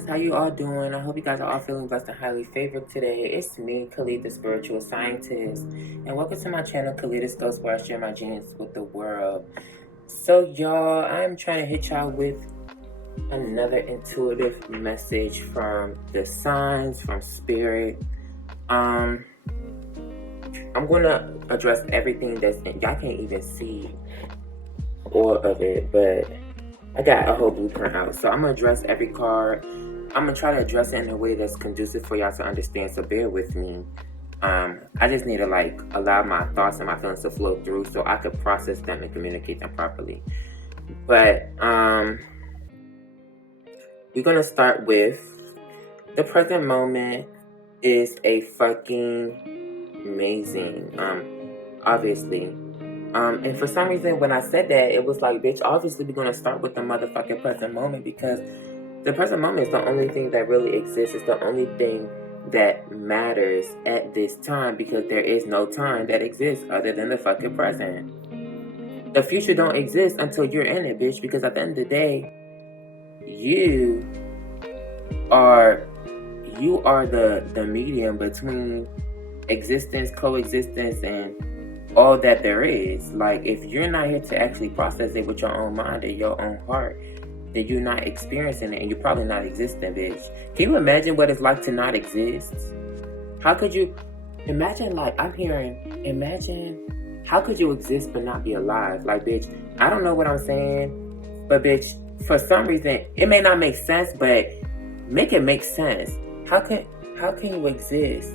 guys, how you all doing? I hope you guys are all feeling blessed and highly favored today. It's me, Khalid the Spiritual Scientist, and welcome to my channel, Kaleidoscope, where I share my genius with the world. So y'all, I'm trying to hit y'all with another intuitive message from the signs, from spirit. I'm gonna address everything that's y'all can't even see all of it, but I got a whole blueprint out. So I'm gonna address every card. I'm gonna try to address it in a way that's conducive for y'all to understand, so bear with me. I just need to allow my thoughts and my feelings to flow through so I could process them and communicate them properly. But we're gonna start with the present moment is a fucking amazing. Obviously. And for some reason, when I said that, it was like, bitch, obviously we're going to start with the motherfucking present moment, because the present moment is the only thing that really exists. It's the only thing that matters at this time, because there is no time that exists other than the fucking present. The future don't exist until you're in it, bitch, because at the end of the day, you are the medium between existence, coexistence, and all that there is. Like, if you're not here to actually process it with your own mind and your own heart, then you're not experiencing it, and you're probably not existing, bitch. Can you imagine what it's like to not exist? How could you imagine? Imagine, how could you exist but not be alive? Like, bitch, I don't know what I'm saying, but bitch, for some reason it may not make sense, but make it make sense. How can you exist?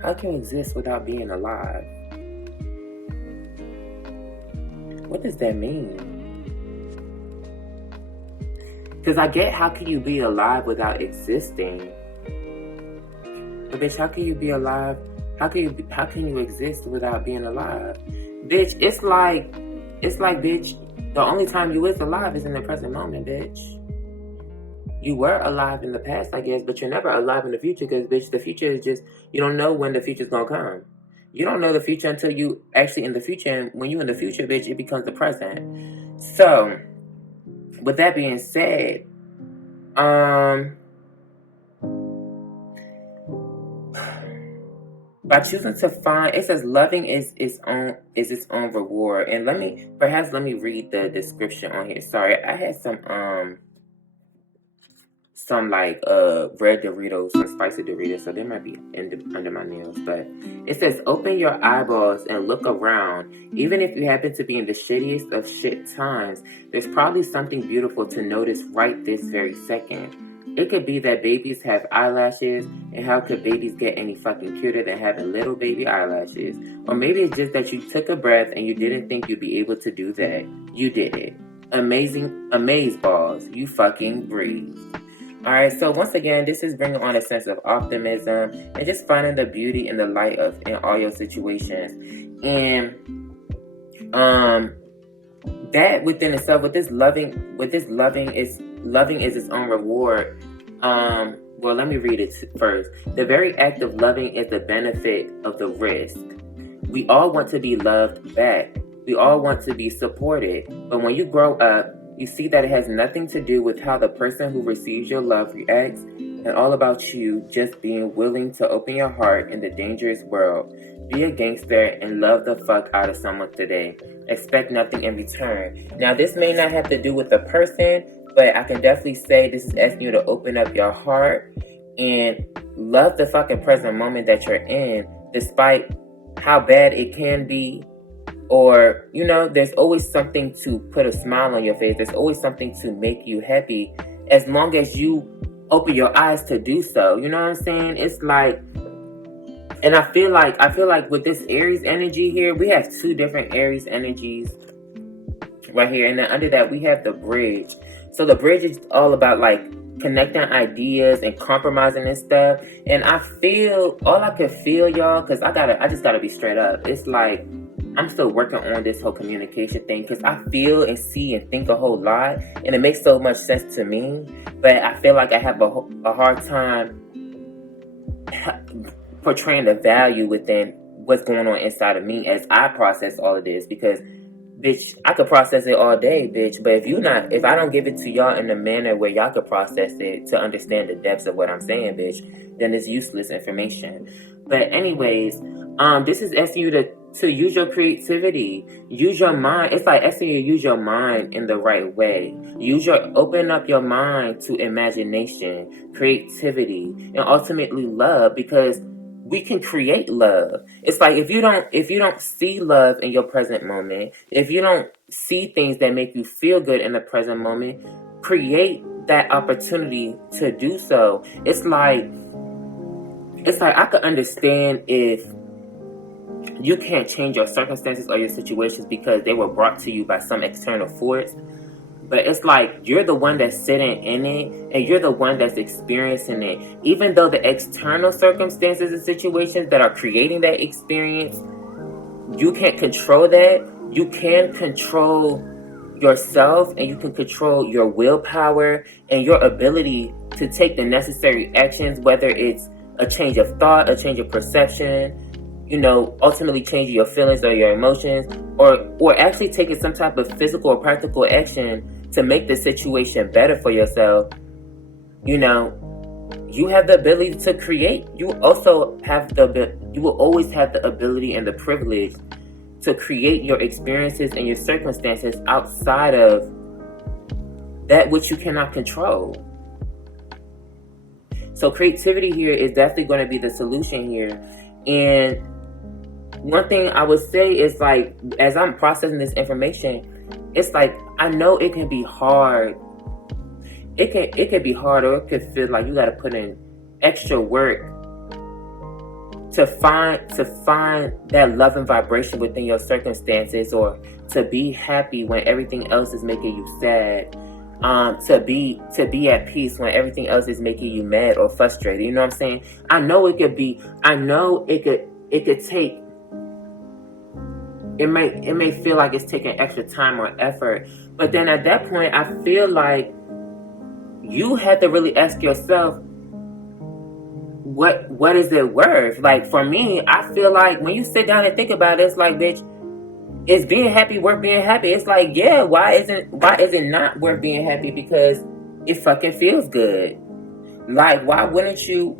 How can you exist without being alive? What does that mean? Because I get, how can you be alive without existing? But bitch, how can you be alive? How can you exist without being alive? Bitch, it's like, bitch, the only time you is alive is in the present moment, bitch. You were alive in the past, I guess, but you're never alive in the future, because, bitch, the future is just, you don't know when the future's gonna come. You don't know the future until you actually in the future, and when you in the future, bitch, it becomes the present. So, with that being said, by choosing to find, it says loving is its own reward. And let me read the description on here. Sorry, I had some red Doritos, some spicy Doritos, so they might be under my nails. But it says, open your eyeballs and look around. Even if you happen to be in the shittiest of shit times, there's probably something beautiful to notice right this very second. It could be that babies have eyelashes, and how could babies get any fucking cuter than having little baby eyelashes? Or maybe it's just that you took a breath and you didn't think you'd be able to do that. You did it. Amazing, amazeballs. You fucking breathed. Alright, so once again, this is bringing on a sense of optimism and just finding the beauty and the light in all your situations. And that within itself, with this loving is its own reward. Well, let me read it first. The very act of loving is the benefit of the risk. We all want to be loved back. We all want to be supported. But when you grow up, you see that it has nothing to do with how the person who receives your love reacts, and all about you just being willing to open your heart in the dangerous world. Be a gangster and love the fuck out of someone today. Expect nothing in return. Now, this may not have to do with the person, but I can definitely say this is asking you to open up your heart and love the fucking present moment that you're in, despite how bad it can be. Or, there's always something to put a smile on your face. There's always something to make you happy, as long as you open your eyes to do so. You know what I'm saying? It's like, and I feel like with this Aries energy here, we have two different Aries energies right here. And then under that, we have the bridge. So the bridge is all about connecting ideas and compromising and stuff. And all I can feel, y'all, because I just gotta be straight up. It's like, I'm still working on this whole communication thing, because I feel and see and think a whole lot, and it makes so much sense to me, but I feel like I have a hard time portraying the value within what's going on inside of me as I process all of this, because bitch, I could process it all day, bitch. But if I don't give it to y'all in a manner where y'all could process it to understand the depths of what I'm saying, bitch, then it's useless information. But anyways, this is asking you to use your creativity, use your mind. It's like asking you to use your mind in the right way. Open up your mind to imagination, creativity, and ultimately love, because we can create love. It's like if you don't see love in your present moment, if you don't see things that make you feel good in the present moment, create that opportunity to do so. It's like I could understand if you can't change your circumstances or your situations because they were brought to you by some external force. But it's like you're the one that's sitting in it and you're the one that's experiencing it. Even though the external circumstances and situations that are creating that experience, you can't control that. You can control yourself, and you can control your willpower and your ability to take the necessary actions, whether it's a change of thought, a change of perception, ultimately changing your feelings or your emotions, or actually taking some type of physical or practical action to make the situation better for yourself. You have the ability to create. You will always have the ability and the privilege to create your experiences and your circumstances outside of that which you cannot control. So creativity here is definitely going to be the solution here. And one thing I would say is, like, as I'm processing this information, it's like I know it can be hard. It can be hard, or it could feel like you got to put in extra work to find that love and vibration within your circumstances, or to be happy when everything else is making you sad. To be at peace when everything else is making you mad or frustrated. You know what I'm saying? I know it could take. It may feel like it's taking extra time or effort, but then at that point, I feel like you have to really ask yourself, what is it worth? Like, for me, I feel like when you sit down and think about it, it's like, bitch, is being happy worth being happy? It's like, yeah, why is it not worth being happy? Because it fucking feels good. Like, why wouldn't you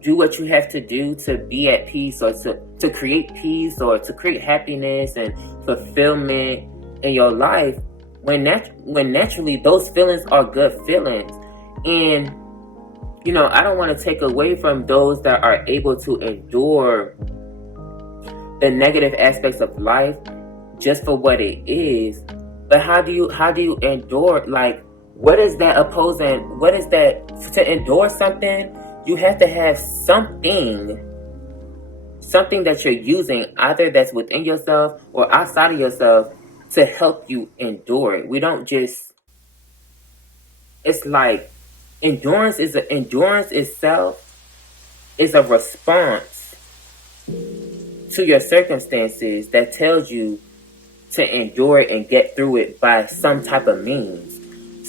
do what you have to do to be at peace, or to create peace, or to create happiness and fulfillment in your life, when naturally those feelings are good feelings? And I don't want to take away from those that are able to endure the negative aspects of life just for what it is. But how do you endure? Like, what is that opposing? What is that? To endure something, you have to have something that you're using, either that's within yourself or outside of yourself, to help you endure it. We don't just. It's like endurance itself is a response to your circumstances that tells you to endure it and get through it by some type of means.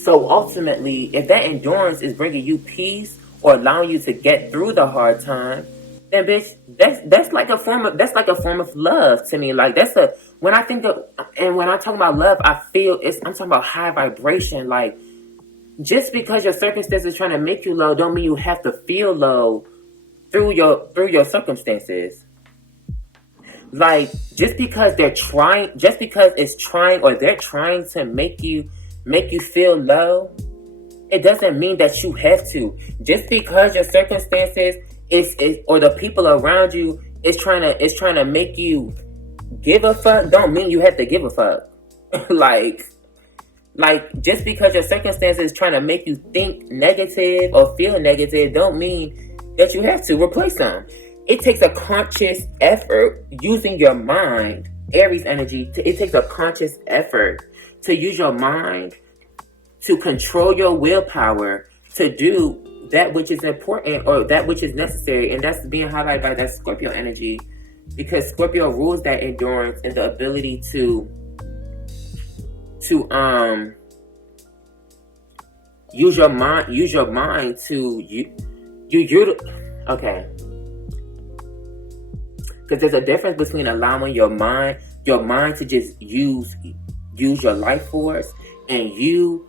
So ultimately, if that endurance is bringing you peace or allowing you to get through the hard time, then bitch, that's like a form of love to me. Like, when I talk about love, I'm talking about high vibration. Like, just because your circumstances trying to make you low, don't mean you have to feel low through your circumstances. Like, just because they're trying to make you feel low, it doesn't mean that you have to. Just because your circumstances or the people around you is trying to make you give a fuck, don't mean you have to give a fuck. like just because your circumstances is trying to make you think negative or feel negative, don't mean that you have to replace them. It takes a conscious effort using your mind, Aries energy. It takes a conscious effort to use your mind, to control your willpower, to do that which is important or that which is necessary. And that's being highlighted by that Scorpio energy, because Scorpio rules that endurance and the ability to use your mind to okay. Because there's a difference between allowing your mind your mind to just use your life force, and you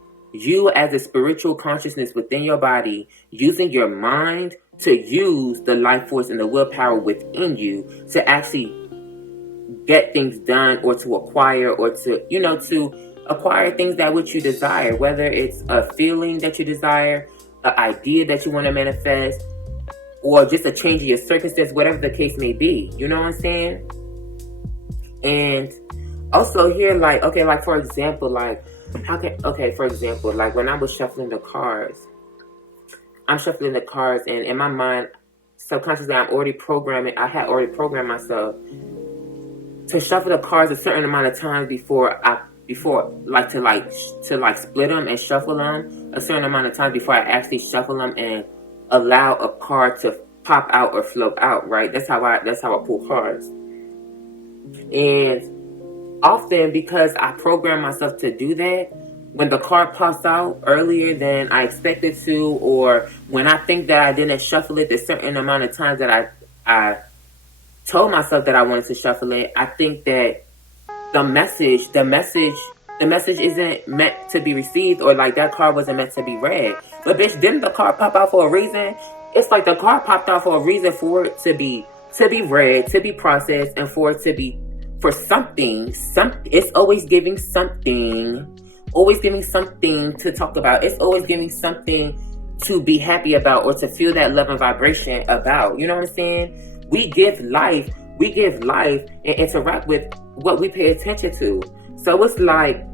as a spiritual consciousness within your body, using your mind to use the life force and the willpower within you to actually get things done, or to acquire, or to, to acquire things that which you desire, whether it's a feeling that you desire, an idea that you want to manifest, or just a change in your circumstance, whatever the case may be. You know what I'm saying? And also here, like, okay, like for example, like for example, like when I was shuffling the cards, I'm shuffling the cards, and in my mind, subconsciously, I had already programmed myself to shuffle the cards a certain amount of times before to split them and shuffle them a certain amount of times before I actually shuffle them and allow a card to pop out or float out. Right? That's how I pull cards. And often, because I program myself to do that, when the card pops out earlier than I expected to, or when I think that I didn't shuffle it the certain amount of times that I told myself that I wanted to shuffle it, I think that the message isn't meant to be received, or like that card wasn't meant to be read. But bitch, didn't the card pop out for a reason? It's like the card popped out for a reason, for it to be read, to be processed, and for it to be for something. It's always giving something to talk about. It's always giving something to be happy about, or to feel that love and vibration about. You know what I'm saying? We give life and interact with what we pay attention to. So it's like,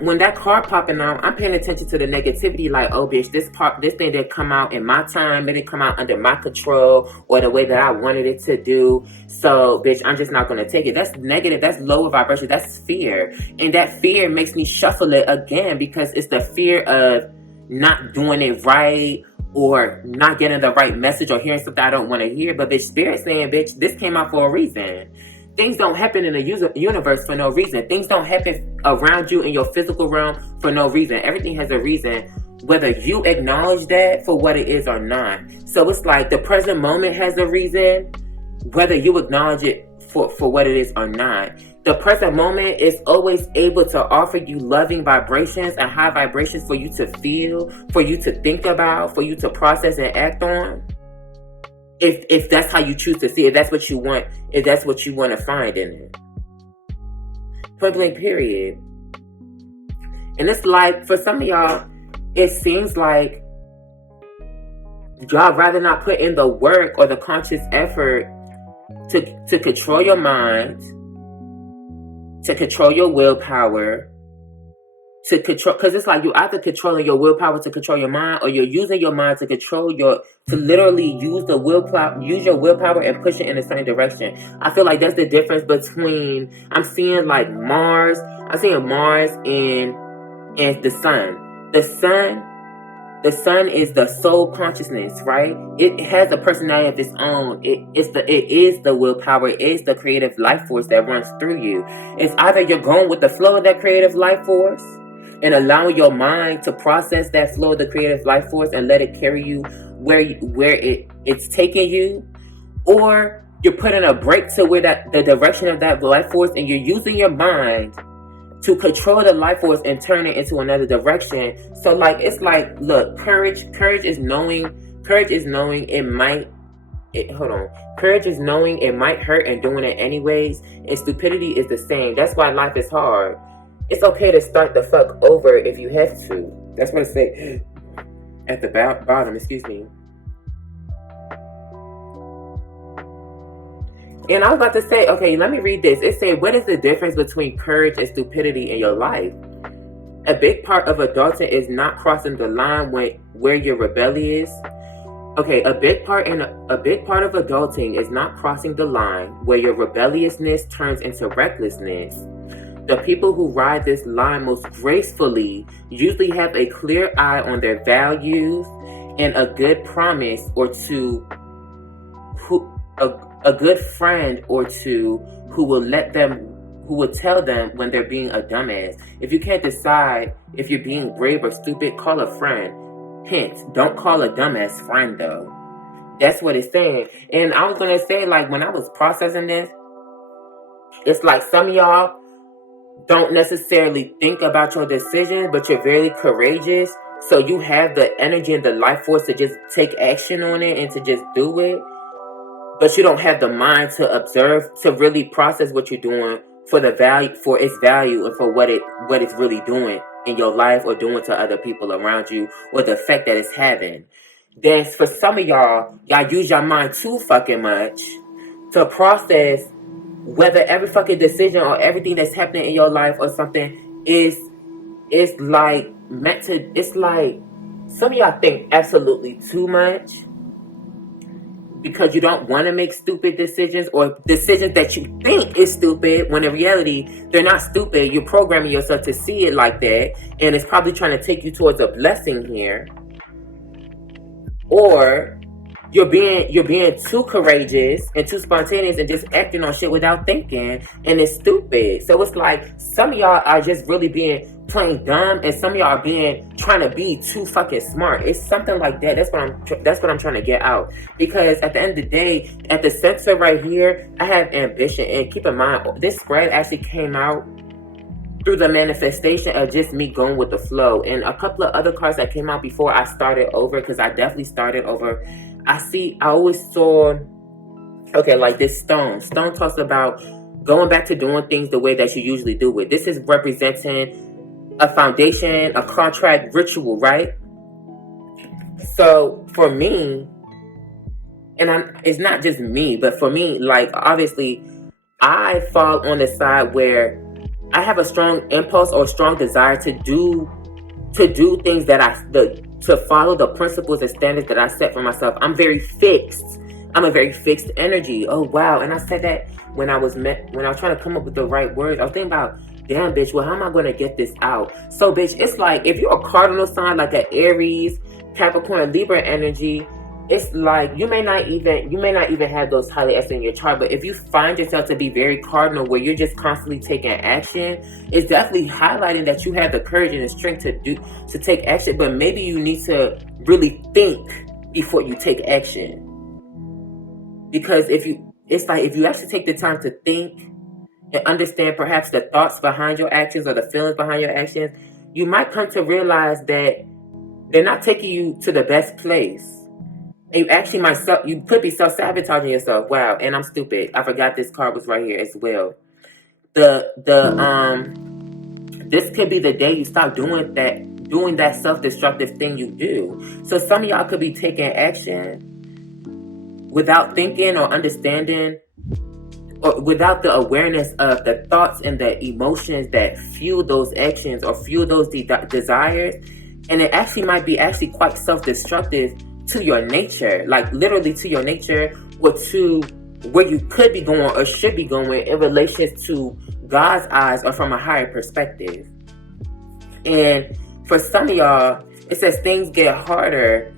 when that card popping out, I'm paying attention to the negativity, like, oh bitch, this thing didn't come out in my time, it didn't come out under my control, or the way that I wanted it to do. So bitch, I'm just not gonna take it. That's negative, that's lower vibration, that's fear. And that fear makes me shuffle it again, because it's the fear of not doing it right, or not getting the right message, or hearing something I don't want to hear. But bitch, spirit saying, bitch, this came out for a reason. Things don't happen in the universe for no reason. Things don't happen around you in your physical realm for no reason. Everything has a reason, whether you acknowledge that for what it is or not. So it's like the present moment has a reason, whether you acknowledge it for what it is or not. The present moment is always able to offer you loving vibrations and high vibrations for you to feel, for you to think about, for you to process and act on. If that's how you choose to see it, if that's what you want to find in it. Point blank, period. And it's like, for some of y'all, it seems like y'all rather not put in the work or the conscious effort to control your mind, to control your willpower, to control, because it's like you're either controlling your willpower to control your mind, or you're using your mind to literally use your willpower and push it in a certain direction. I feel like that's the difference between, I'm seeing Mars and the sun. The sun is the soul consciousness, right? It has a personality of its own. It is the willpower. It is the creative life force that runs through you. It's either you're going with the flow of that creative life force and allowing your mind to process that flow of the creative life force and let it carry you where it's taking you, or you're putting a brake to where the direction of that life force, and you're using your mind to control the life force and turn it into another direction. So it's like, look, courage is knowing it might hurt and doing it anyways. And stupidity is the same. That's why life is hard. It's okay to start the fuck over if you have to. That's what I say at the bottom, excuse me. And I was about to say, okay, let me read this. It said, what is the difference between courage and stupidity in your life? A big part of adulting is not crossing the line where you're rebellious. Okay, a big part of adulting is not crossing the line where your rebelliousness turns into recklessness. The people who ride this line most gracefully usually have a clear eye on their values and a good promise or two, a good friend or two who will tell them when they're being a dumbass. If you can't decide if you're being brave or stupid, call a friend. Hint, don't call a dumbass friend though. That's what it's saying. And I was going to say, when I was processing this, It's like some of y'all don't necessarily think about your decisions, but you're very courageous. So you have the energy and the life force to just take action on it and to just do it. But you don't have the mind to observe, to really process what you're doing for the value, for its value, and for what it's really doing in your life or doing to other people around you, or the effect that it's having. Then for some of y'all use your mind too fucking much to process whether every fucking decision or everything that's happening in your life or something is like meant to. It's like some of y'all think absolutely too much because you don't want to make stupid decisions, or decisions that you think is stupid when in reality they're not stupid. You're programming yourself to see it like that, and it's probably trying to take you towards a blessing here. Or you're being too courageous and too spontaneous and just acting on shit without thinking, and it's stupid. So it's like some of y'all are just really playing dumb, and some of y'all are trying to be too fucking smart. It's something like that. That's what I'm trying to get out. Because at the end of the day, at the center right here, I have ambition. And keep in mind, this spread actually came out through the manifestation of just me going with the flow. And a couple of other cards that came out before I started over, because I definitely started over. I always saw, okay, like this stone. Stone talks about going back to doing things the way that you usually do it. This is representing a foundation, a contract, ritual, right? So for me, and it's not just me, but for me, like obviously, I fall on the side where I have a strong impulse or strong desire to do things to follow the principles and standards that I set for myself. I'm very fixed. I'm a very fixed energy. Oh wow! And I said that when I was trying to come up with the right words. I was thinking about, damn bitch, well how am I gonna get this out? So bitch, it's like if you're a cardinal sign, like an Aries, Capricorn, and Libra energy, it's like you may not even have those highly esteemed in your chart, but if you find yourself to be very cardinal, where you're just constantly taking action, it's definitely highlighting that you have the courage and the strength to take action. But maybe you need to really think before you take action, because if you actually take the time to think and understand perhaps the thoughts behind your actions or the feelings behind your actions, you might come to realize that they're not taking you to the best place. And you could be self-sabotaging yourself. Wow, and I'm stupid. I forgot this card was right here as well. This could be the day you stop doing that self-destructive thing you do. So some of y'all could be taking action without thinking or understanding, or without the awareness of the thoughts and the emotions that fuel those actions or fuel those desires. And it actually might be quite self-destructive to your nature, like literally to your nature, or to where you could be going or should be going in relation to God's eyes or from a higher perspective. And for some of y'all, it says things get harder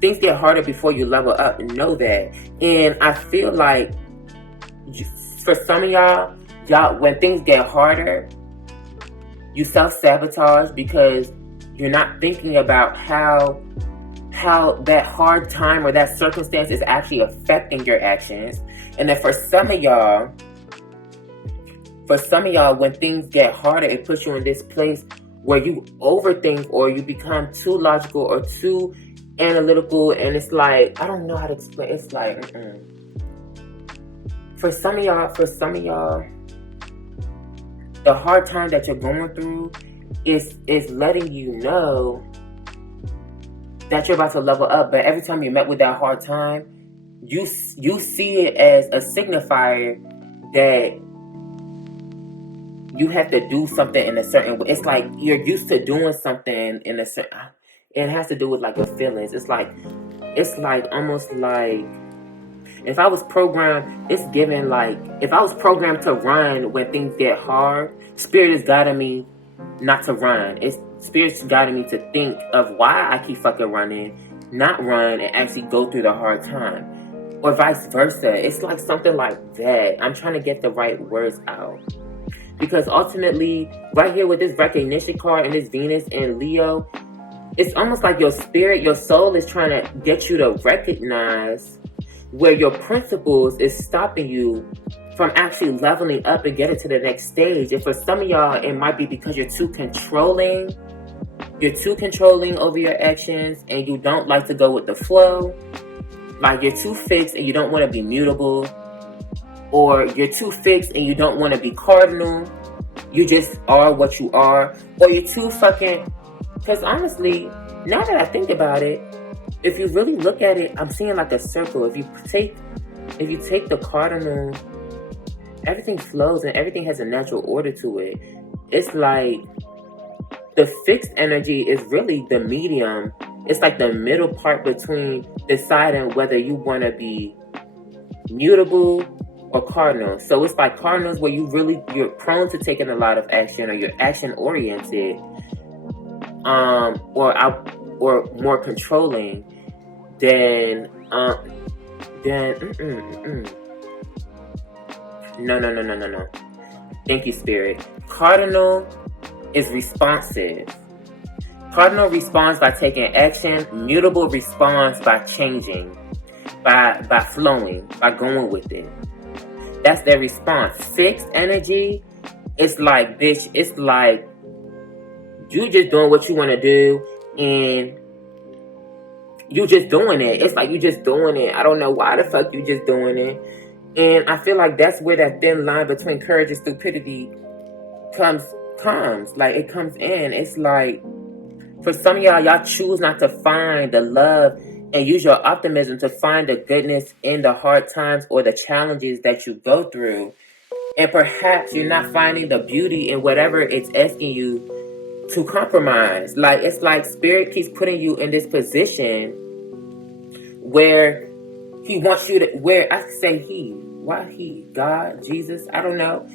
before you level up. Know that. And I feel like for some of y'all, when things get harder, you self-sabotage because you're not thinking about how that hard time or that circumstance is actually affecting your actions. And then for some of y'all, when things get harder, it puts you in this place where you overthink or you become too logical or too analytical. And it's like, I don't know how to explain. It's like, For some of y'all, the hard time that you're going through is letting you know that you're about to level up. But every time you're met with that hard time, you see it as a signifier that you have to do something in a certain way. It's like you're used to doing something in a certain. It has to do with like your feelings. It's like almost like if I was programmed. It's given like if I was programmed to run when things get hard, Spirit is guiding me not to run. Spirit's guiding me to think of why I keep fucking running, not run and actually go through the hard time. Or vice versa. It's like something like that. I'm trying to get the right words out. Because ultimately, right here with this recognition card and this Venus and Leo, it's almost like your spirit, your soul is trying to get you to recognize where your principles is stopping you from actually leveling up and getting to the next stage. And for some of y'all, it might be because you're too controlling. You're too controlling over your actions and you don't like to go with the flow. Like you're too fixed and you don't want to be mutable. Or you're too fixed and you don't want to be cardinal. You just are what you are. Or you're too fucking... Because honestly, now that I think about it, if you really look at it, I'm seeing like a circle. If you take the cardinal, everything flows and everything has a natural order to it. It's like the fixed energy is really the medium. It's like the middle part between deciding whether you want to be mutable or cardinal. So it's like cardinals where you're prone to taking a lot of action, or you're action oriented, or more controlling than No. Thank you, Spirit. Cardinal is responsive. Cardinal responds by taking action. Mutable responds by changing, by flowing, by going with it. That's their response. Fixed energy, it's like, bitch, it's like you just doing what you want to do and you just doing it. It's like you just doing it. I don't know why the fuck you just doing it. And I feel like that's where that thin line between courage and stupidity comes. Like, it comes in. It's like, for some of y'all choose not to find the love and use your optimism to find the goodness in the hard times or the challenges that you go through. And perhaps you're not finding the beauty in whatever it's asking you to compromise. Like, it's like Spirit keeps putting you in this position where He wants you to, where I say He, why He, God, Jesus, I don't know.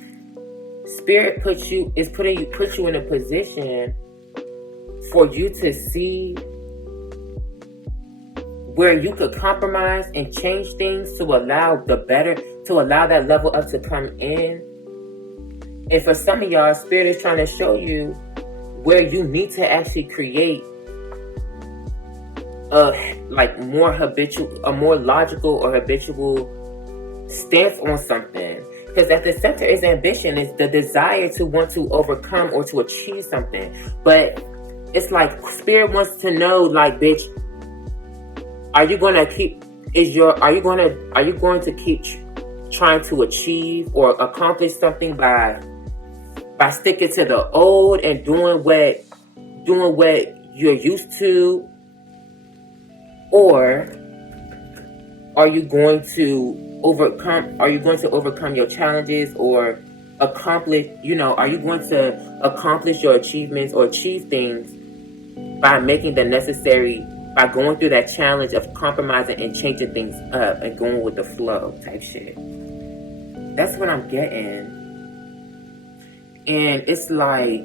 Spirit puts you in a position for you to see where you could compromise and change things to allow that level up to come in. And for some of y'all, Spirit is trying to show you where you need to actually create a more logical or habitual stance on something. Because at the center is ambition. It's the desire to want to overcome or to achieve something. But it's like Spirit wants to know, like, bitch, are you going to keep trying to achieve or accomplish something by sticking to the old and doing what you're used to? Or are you going to overcome your challenges or accomplish, are you going to accomplish your achievements or achieve things by going through that challenge of compromising and changing things up and going with the flow type shit? That's what I'm getting. And it's like,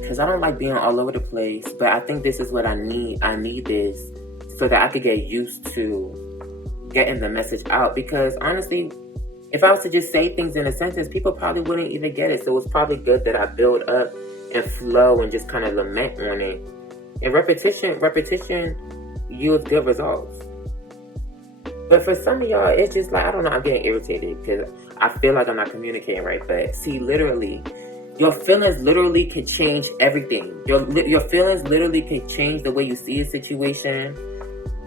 because I don't like being all over the place, but I think this is what I need. I need this so that I could get used to getting the message out. Because honestly, if I was to just say things in a sentence, people probably wouldn't even get it. So it's probably good that I build up and flow and just kind of lament on it. And repetition yields good results. But for some of y'all, it's just like, I don't know, I'm getting irritated because I feel like I'm not communicating right. But see, literally, your feelings literally can change everything. Your feelings literally can change the way you see a situation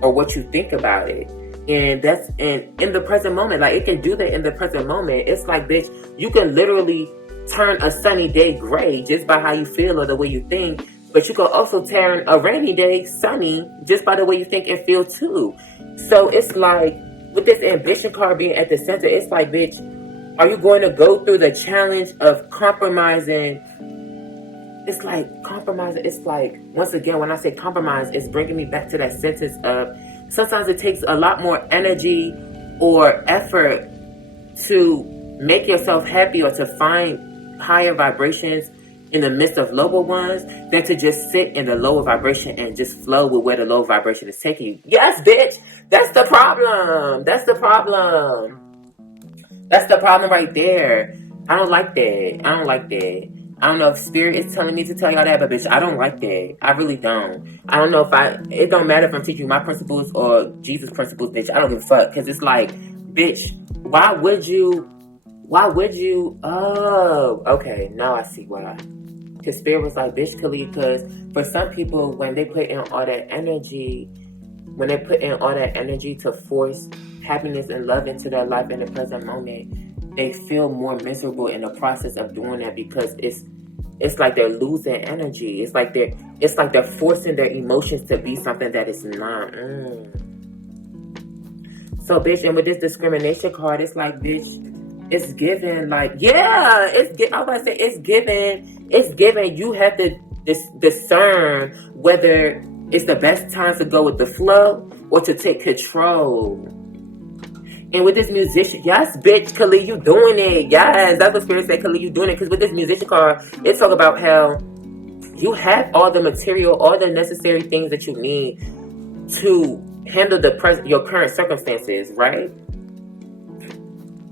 or what you think about it. And that's in the present moment. Like, it can do that in the present moment. It's like, bitch, you can literally turn a sunny day gray just by how you feel or the way you think. But you can also turn a rainy day sunny just by the way you think and feel too. So it's like, with this ambition card being at the center, it's like, bitch, are you going to go through the challenge of compromising? It's like compromising. It's like, once again, when I say compromise, it's bringing me back to that sentence of sometimes it takes a lot more energy or effort to make yourself happy or to find higher vibrations in the midst of lower ones than to just sit in the lower vibration and just flow with where the lower vibration is taking you. Yes, bitch. That's the problem. That's the problem right there. I don't like that. I don't know if spirit is telling me to tell y'all that, but bitch, I don't like that. I really don't. I don't know it don't matter if I'm teaching you my principles or Jesus' principles, bitch. I don't give a fuck. Because it's like, bitch, why would you, oh, okay, now I see why. Because spirit was like, bitch, Khalid, because for some people, when they put in all that energy, to force happiness and love into their life in the present moment, they feel more miserable in the process of doing that because it's like they're losing energy. It's like they're forcing their emotions to be something that is not. So, bitch, and with this discrimination card, it's like, bitch, it's given, like, yeah, I was about to say, it's given, you have to discern whether it's the best time to go with the flow or to take control. And with this musician, yes, bitch, Khalid, you doing it. Yes, that's what Spirit said, Khalid, you doing it. Because with this musician card, it's talk about how you have all the material, all the necessary things that you need to handle your current circumstances, right?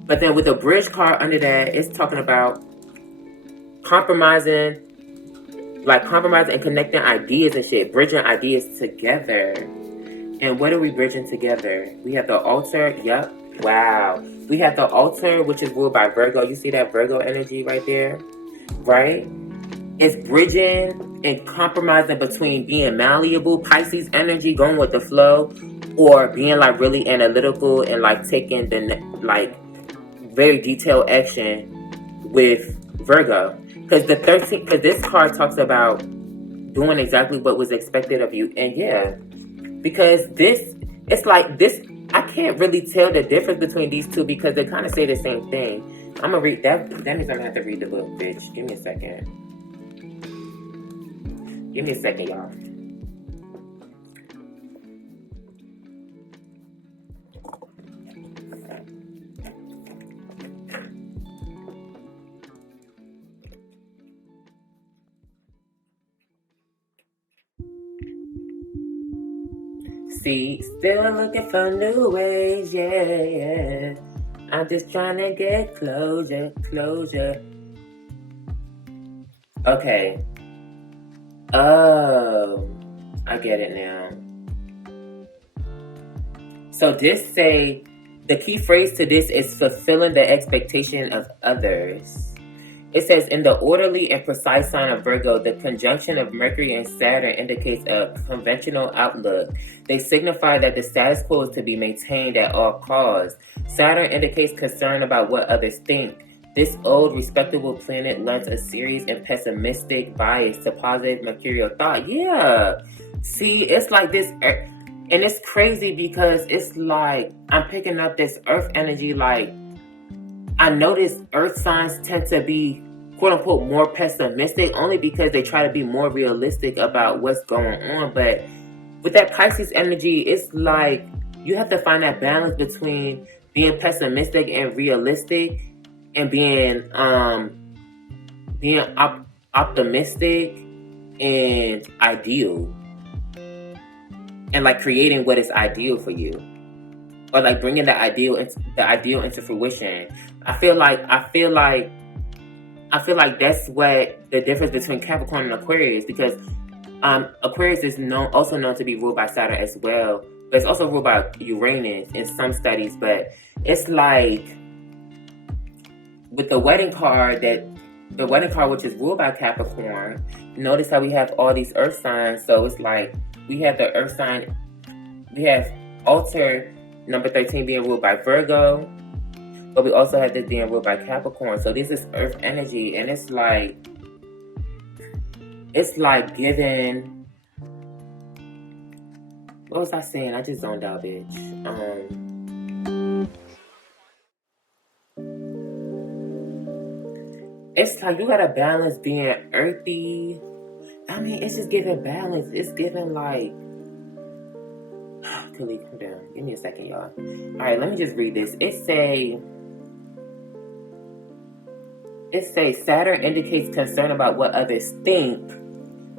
But then with the bridge card under that, it's talking about compromising and connecting ideas and shit, bridging ideas together. And what are we bridging together? We have the altar. Yep. Wow. We have the altar, which is ruled by Virgo. You see that Virgo energy right there? Right? It's bridging and compromising between being malleable, Pisces energy, going with the flow, or being like really analytical and like taking the very detailed action with Virgo. Because this card talks about doing exactly what was expected of you. And yeah, because it's like this, I can't really tell the difference between these two because they kind of say the same thing. I'm gonna read that. That means I'm gonna have to read the book, bitch. Give me a second. Give me a second, y'all. See, still looking for new ways, yeah. I'm just trying to get closure. Okay. Oh, I get it now. So this say, the key phrase to this is fulfilling the expectation of others. It says, in the orderly and precise sign of Virgo, the conjunction of Mercury and Saturn indicates a conventional outlook. They signify that the status quo is to be maintained at all costs. Saturn indicates concern about what others think. This old, respectable planet lends a serious and pessimistic bias to positive mercurial thought. Yeah. See, it's like this, and it's crazy because it's like, I'm picking up this earth energy, like, I notice earth signs tend to be, quote unquote, more pessimistic only because they try to be more realistic about what's going on. But with that Pisces energy, it's like you have to find that balance between being pessimistic and realistic and being optimistic and ideal. And like creating what is ideal for you. Or like bringing the ideal into fruition. I feel like that's what the difference between Capricorn and Aquarius, because Aquarius is also known to be ruled by Saturn as well, but it's also ruled by Uranus in some studies. But it's like with the wedding card, which is ruled by Capricorn, notice how we have all these earth signs. So it's like we have the earth sign, we have altar number 13 being ruled by Virgo, but we also have this being ruled by Capricorn. So this is earth energy, and it's like giving, what was I saying? I just zoned out, bitch. It's like you gotta balance being earthy. I mean, it's just giving balance. It's giving like, Khalid, calm down. Give me a second, y'all. Alright, let me just read this. It say Saturn indicates concern about what others think.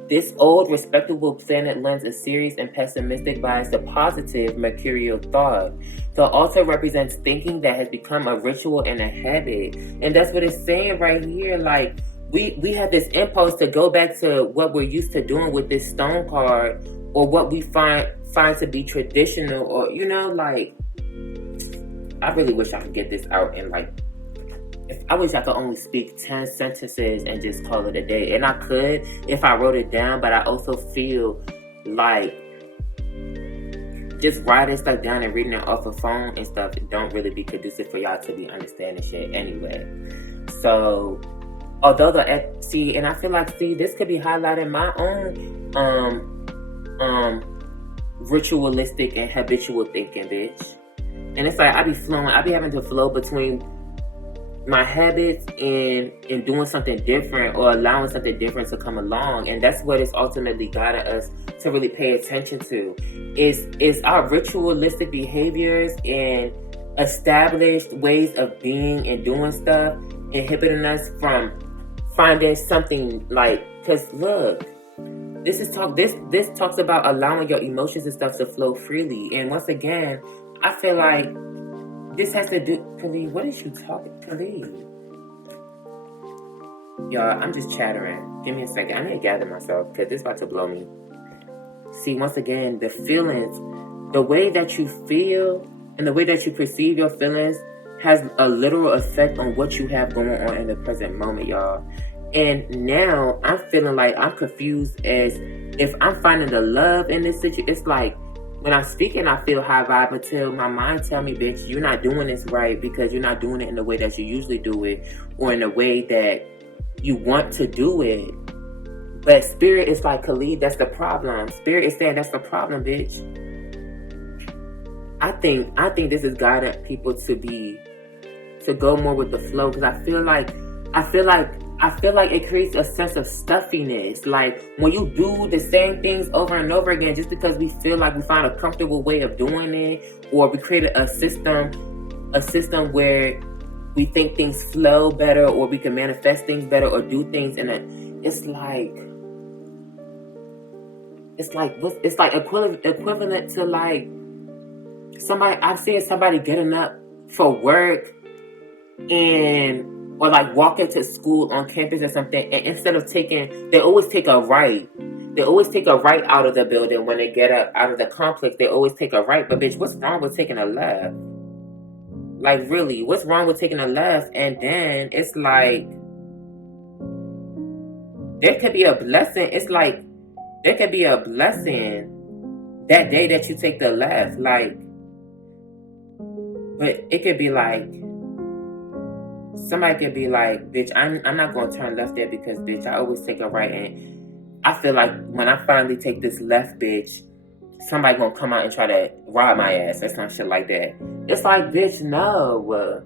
This old, respectable planet lends a serious and pessimistic bias to positive mercurial thought. The altar represents thinking that has become a ritual and a habit. And that's what it's saying right here. Like, we have this impulse to go back to what we're used to doing with this stone card, or what we find to be traditional, or like, I really wish I could get this out in like, I wish I could only speak 10 sentences and just call it a day. And I could if I wrote it down, but I also feel like just writing stuff down and reading it off a phone and stuff don't really be conducive for y'all to be understanding shit anyway. So, although and I feel like, this could be highlighting my own ritualistic and habitual thinking, bitch. And it's like I be having to flow between my habits and doing something different, or allowing something different to come along. And that's what it's ultimately guided us to really pay attention to, is our ritualistic behaviors and established ways of being and doing stuff inhibiting us from finding something like, because look, this talks about allowing your emotions and stuff to flow freely. And once again, I feel like this has to do, Khalid, what is you talking, Khalid? Y'all, I'm just chattering. Give me a second. I need to gather myself, because this is about to blow me. See, once again, the feelings, the way that you feel and the way that you perceive your feelings has a literal effect on what you have going on in the present moment, y'all. And now I'm feeling like I'm confused as if I'm finding the love in this situation. It's like, when I'm speaking, I feel high vibe until my mind tell me, bitch, you're not doing this right, because you're not doing it in the way that you usually do it, or in the way that you want to do it. But spirit is like, Khalid, that's the problem. Spirit is saying that's the problem, bitch. I think this is guiding people to go more with the flow, because I feel like it creates a sense of stuffiness. Like, when you do the same things over and over again, just because we feel like we found a comfortable way of doing it, or we created a system where we think things flow better, or we can manifest things better, or do things it's like equivalent to like somebody, I've seen somebody getting up for work or like walking to school on campus or something, and instead of they always take a right. They always take a right out of the building when they get up out of the complex. They always take a right. But bitch, what's wrong with taking a left? Like, really, what's wrong with taking a left? And then it's like, there could be a blessing. It's like, there could be a blessing that day that you take the left. Like, but it could be like, somebody could be like, bitch, I'm not going to turn left there, because, bitch, I always take a right. And I feel like when I finally take this left, bitch, somebody going to come out and try to rob my ass or some shit like that. It's like, bitch, no.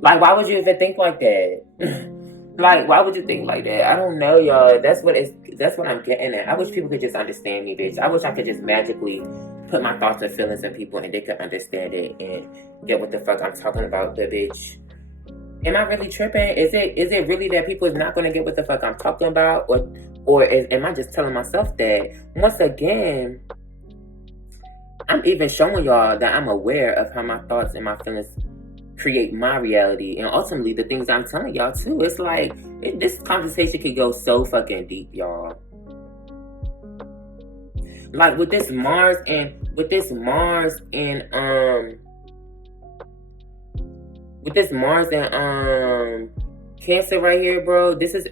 Like, why would you even think like that? Like, why would you think like that? I don't know, y'all. That's what I'm getting at. I wish people could just understand me, bitch. I wish I could just magically put my thoughts and feelings in people and they could understand it and get what the fuck I'm talking about. But, bitch, am I really tripping? Is it really that people is not going to get what the fuck I'm talking about? Or am I just telling myself that? Once again, I'm even showing y'all that I'm aware of how my thoughts and my feelings create my reality, and ultimately the things I'm telling y'all too. It's like, this conversation could go so fucking deep, y'all. Like, with this Mars and Cancer right here, bro. This is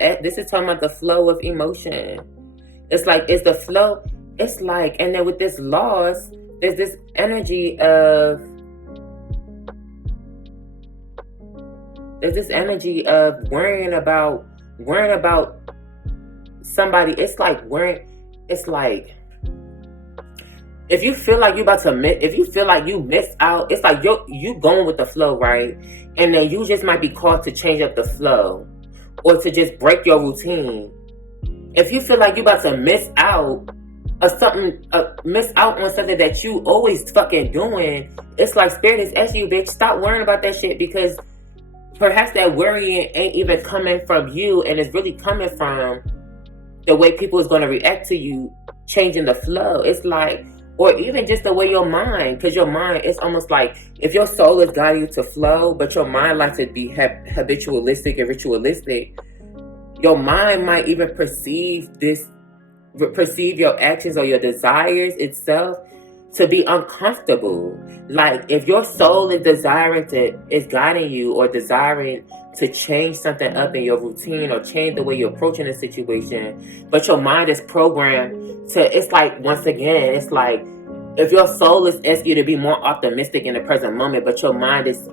talking about the flow of emotion. It's like, it's the flow. It's like, and then with this loss, there's this energy of worrying about somebody. It's like if you feel like you missed out, it's like you going with the flow, right? And then you just might be called to change up the flow, or to just break your routine. If you feel like you about to miss out on something that you always fucking doing, it's like Spirit is asking you, bitch, stop worrying about that shit, because perhaps that worrying ain't even coming from you, and it's really coming from the way people is going to react to you changing the flow. It's like, or even just the way your mind, because your mind, it's almost like if your soul is guiding you to flow, but your mind likes to be habitualistic and ritualistic, your mind might even perceive your actions or your desires itself to be uncomfortable. Like if your soul is guiding you or desiring to change something up in your routine or change the way you're approaching a situation, but your mind is programmed to, it's like, once again, it's like if your soul is asking you to be more optimistic in the present moment, but your mind is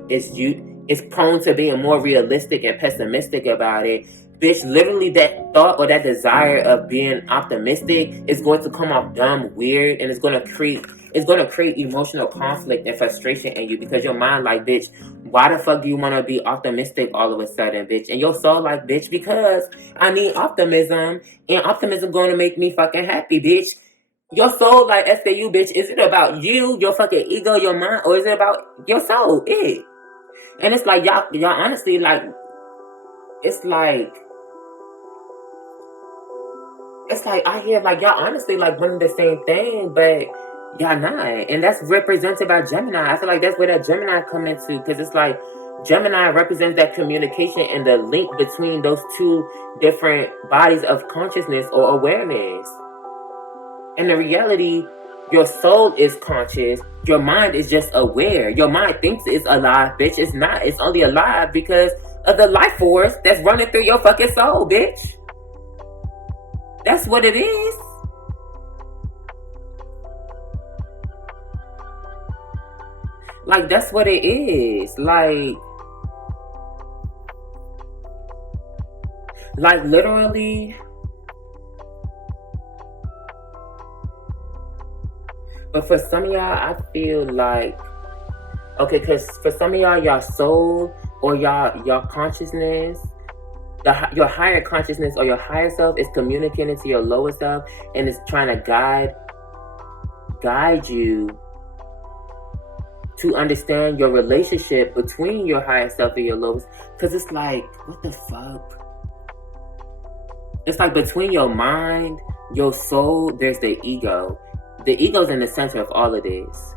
prone to being more realistic and pessimistic about it, bitch, literally that thought or that desire of being optimistic is going to come off dumb, weird, and it's going to create emotional conflict and frustration in you, because your mind like, bitch, why the fuck do you want to be optimistic all of a sudden, bitch? And your soul like, bitch, because I need optimism, and optimism going to make me fucking happy, bitch. Your soul like, SKU, bitch, is it about you, your fucking ego, your mind, or is it about your soul, it? And it's like, y'all honestly, like, it's like I hear like y'all honestly like wanting the same thing, but y'all not. And that's represented by Gemini. I feel like that's where that Gemini come into, because it's like Gemini represents that communication and the link between those two different bodies of consciousness or awareness. And the reality, your soul is conscious, your mind is just aware. Your mind thinks it's alive, bitch. It's not. It's only alive because of the life force that's running through your fucking soul, bitch. That's what it is. Like, that's what it is. Like literally. But for some of y'all, I feel like, okay, because for some of y'all soul or y'all consciousness, your higher consciousness or your higher self is communicating to your lower self, and it's trying to guide you to understand your relationship between your higher self and your lowest. Because it's like, what the fuck? It's like between your mind, your soul, there's the ego. The ego's in the center of all of this.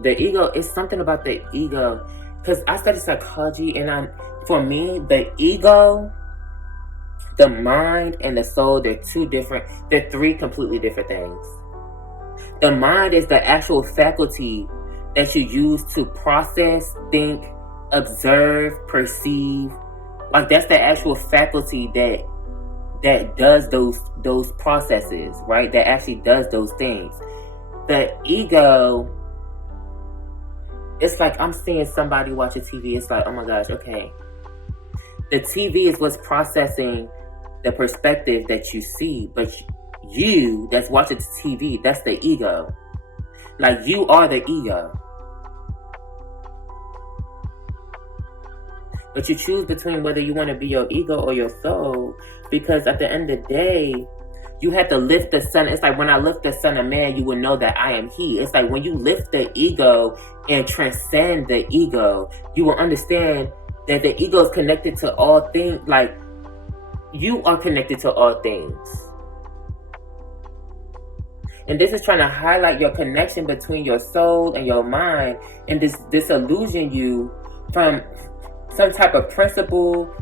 The ego is something about the ego. Because I study psychology, and for me, the ego, the mind, and the soul, they're three completely different things. The mind is the actual faculty that you use to process, think, observe, perceive. Like, that's the actual faculty that does those processes, right? That actually does those things. The ego, it's like I'm seeing somebody watch a TV. It's like, oh my gosh, okay. The TV is what's processing the perspective that you see, but you that's watching the TV, that's the ego. Like, you are the ego. But you choose between whether you want to be your ego or your soul, because at the end of the day, you have to lift the sun. It's like when I lift the son of man, you will know that I am he. It's like when you lift the ego and transcend the ego, you will understand that the ego is connected to all things. Like, you are connected to all things. And this is trying to highlight your connection between your soul and your mind, and disillusion you from some type of principle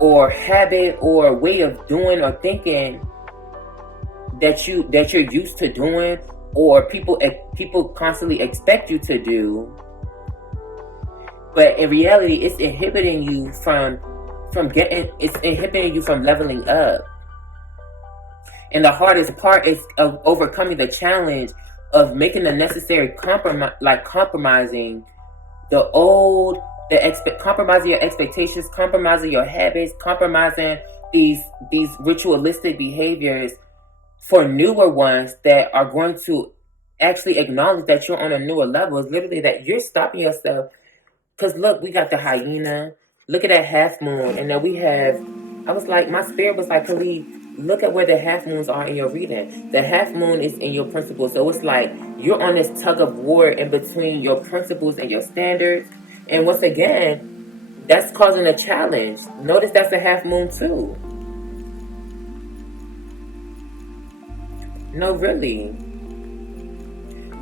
or habit or way of doing or thinking that you're used to doing, or people constantly expect you to do. But in reality, it's inhibiting you from leveling up. And the hardest part is of overcoming the challenge of making the necessary compromising the old, compromising your expectations, compromising your habits, compromising these ritualistic behaviors for newer ones that are going to actually acknowledge that you're on a newer level. It's literally that you're stopping yourself. Because look, we got the hyena. Look at that half moon. And then we have, I was like, my spirit was like, Khalid, look at where the half moons are in your reading. The half moon is in your principles. So it's like you're on this tug of war in between your principles and your standards. And once again, that's causing a challenge. Notice that's a half moon too. No, really.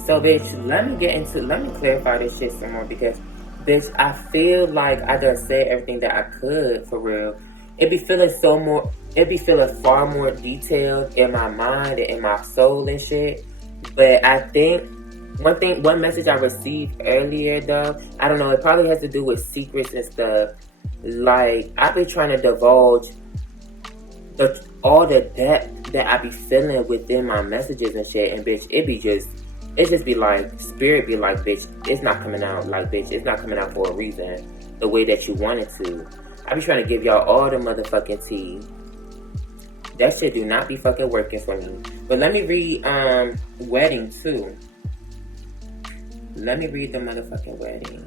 So, bitch, let me clarify this shit some more, because bitch, I feel like I done said everything that I could, for real. It be feeling far more detailed in my mind and in my soul and shit. But I think one message I received earlier, though, I don't know, it probably has to do with secrets and stuff. Like, I be trying to divulge all the depth that I be feeling within my messages and shit, and bitch, it just be like, spirit be like, bitch, it's not coming out. Like, bitch, it's not coming out for a reason, the way that you want it to. I be trying to give y'all all the motherfucking tea. That shit do not be fucking working for me. But let me read Wedding too. Let me read the motherfucking Wedding.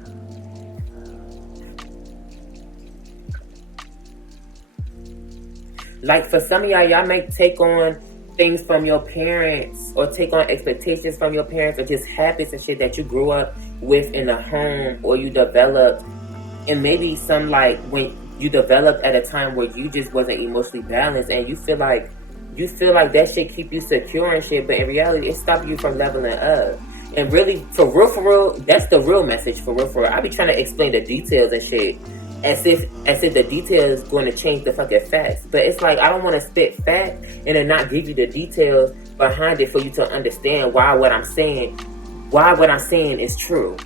Like, for some of y'all may take on things from your parents, or take on expectations from your parents, or just habits and shit that you grew up with in the home, or you developed, and maybe some, like, when you developed at a time where you just wasn't emotionally balanced, and you feel like that shit keep you secure and shit, but in reality, it stopped you from leveling up. And really, for real, that's the real message, for real. I be trying to explain the details and shit, as if the details going to change the fucking facts. But it's like, I don't want to spit fact and then not give you the details behind it for you to understand why what I'm saying is true.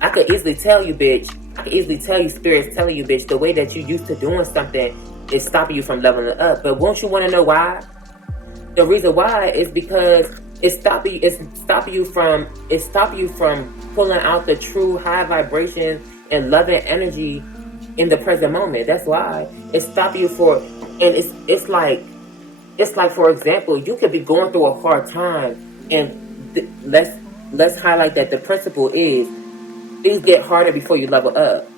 I could easily tell you, bitch. I can easily tell you, spirit's telling you, bitch, the way that you used to doing something is stopping you from leveling up. But won't you want to know why? The reason why is because it's stopping you from pulling out the true high vibration and loving energy in the present moment. That's why it's stopping you and it's like, for example, you could be going through a hard time, and let's highlight that the principle is things get harder before you level up.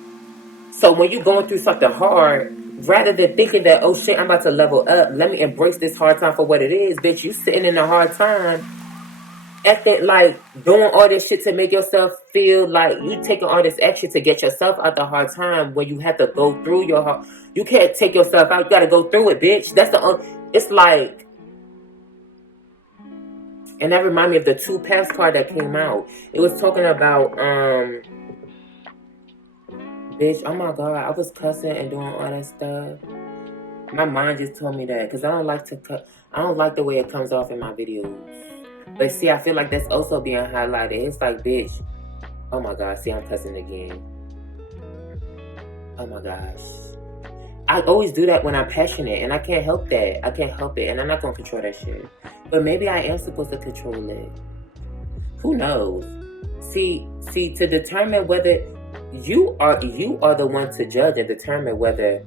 So when you're going through something hard, rather than thinking that, oh shit, I'm about to level up, let me embrace this hard time for what it is, bitch, you sitting in a hard time, acting like doing all this shit to make yourself feel like you taking all this action to get yourself out the hard time when you have to go through your hard. You can't take yourself out, you gotta go through it, bitch. It's like, and that reminded me of the 2 Paths card that came out. It was talking about, bitch, oh my god, I was cussing and doing all that stuff. My mind just told me that, because I don't like the way it comes off in my videos. But see, I feel like that's also being highlighted. It's like, bitch, oh my god, see, I'm cussing again. Oh my gosh. I always do that when I'm passionate, and I can't help that. I can't help it, and I'm not going to control that shit. But maybe I am supposed to control it. Who knows? See, to determine whether you are the one to judge and determine whether,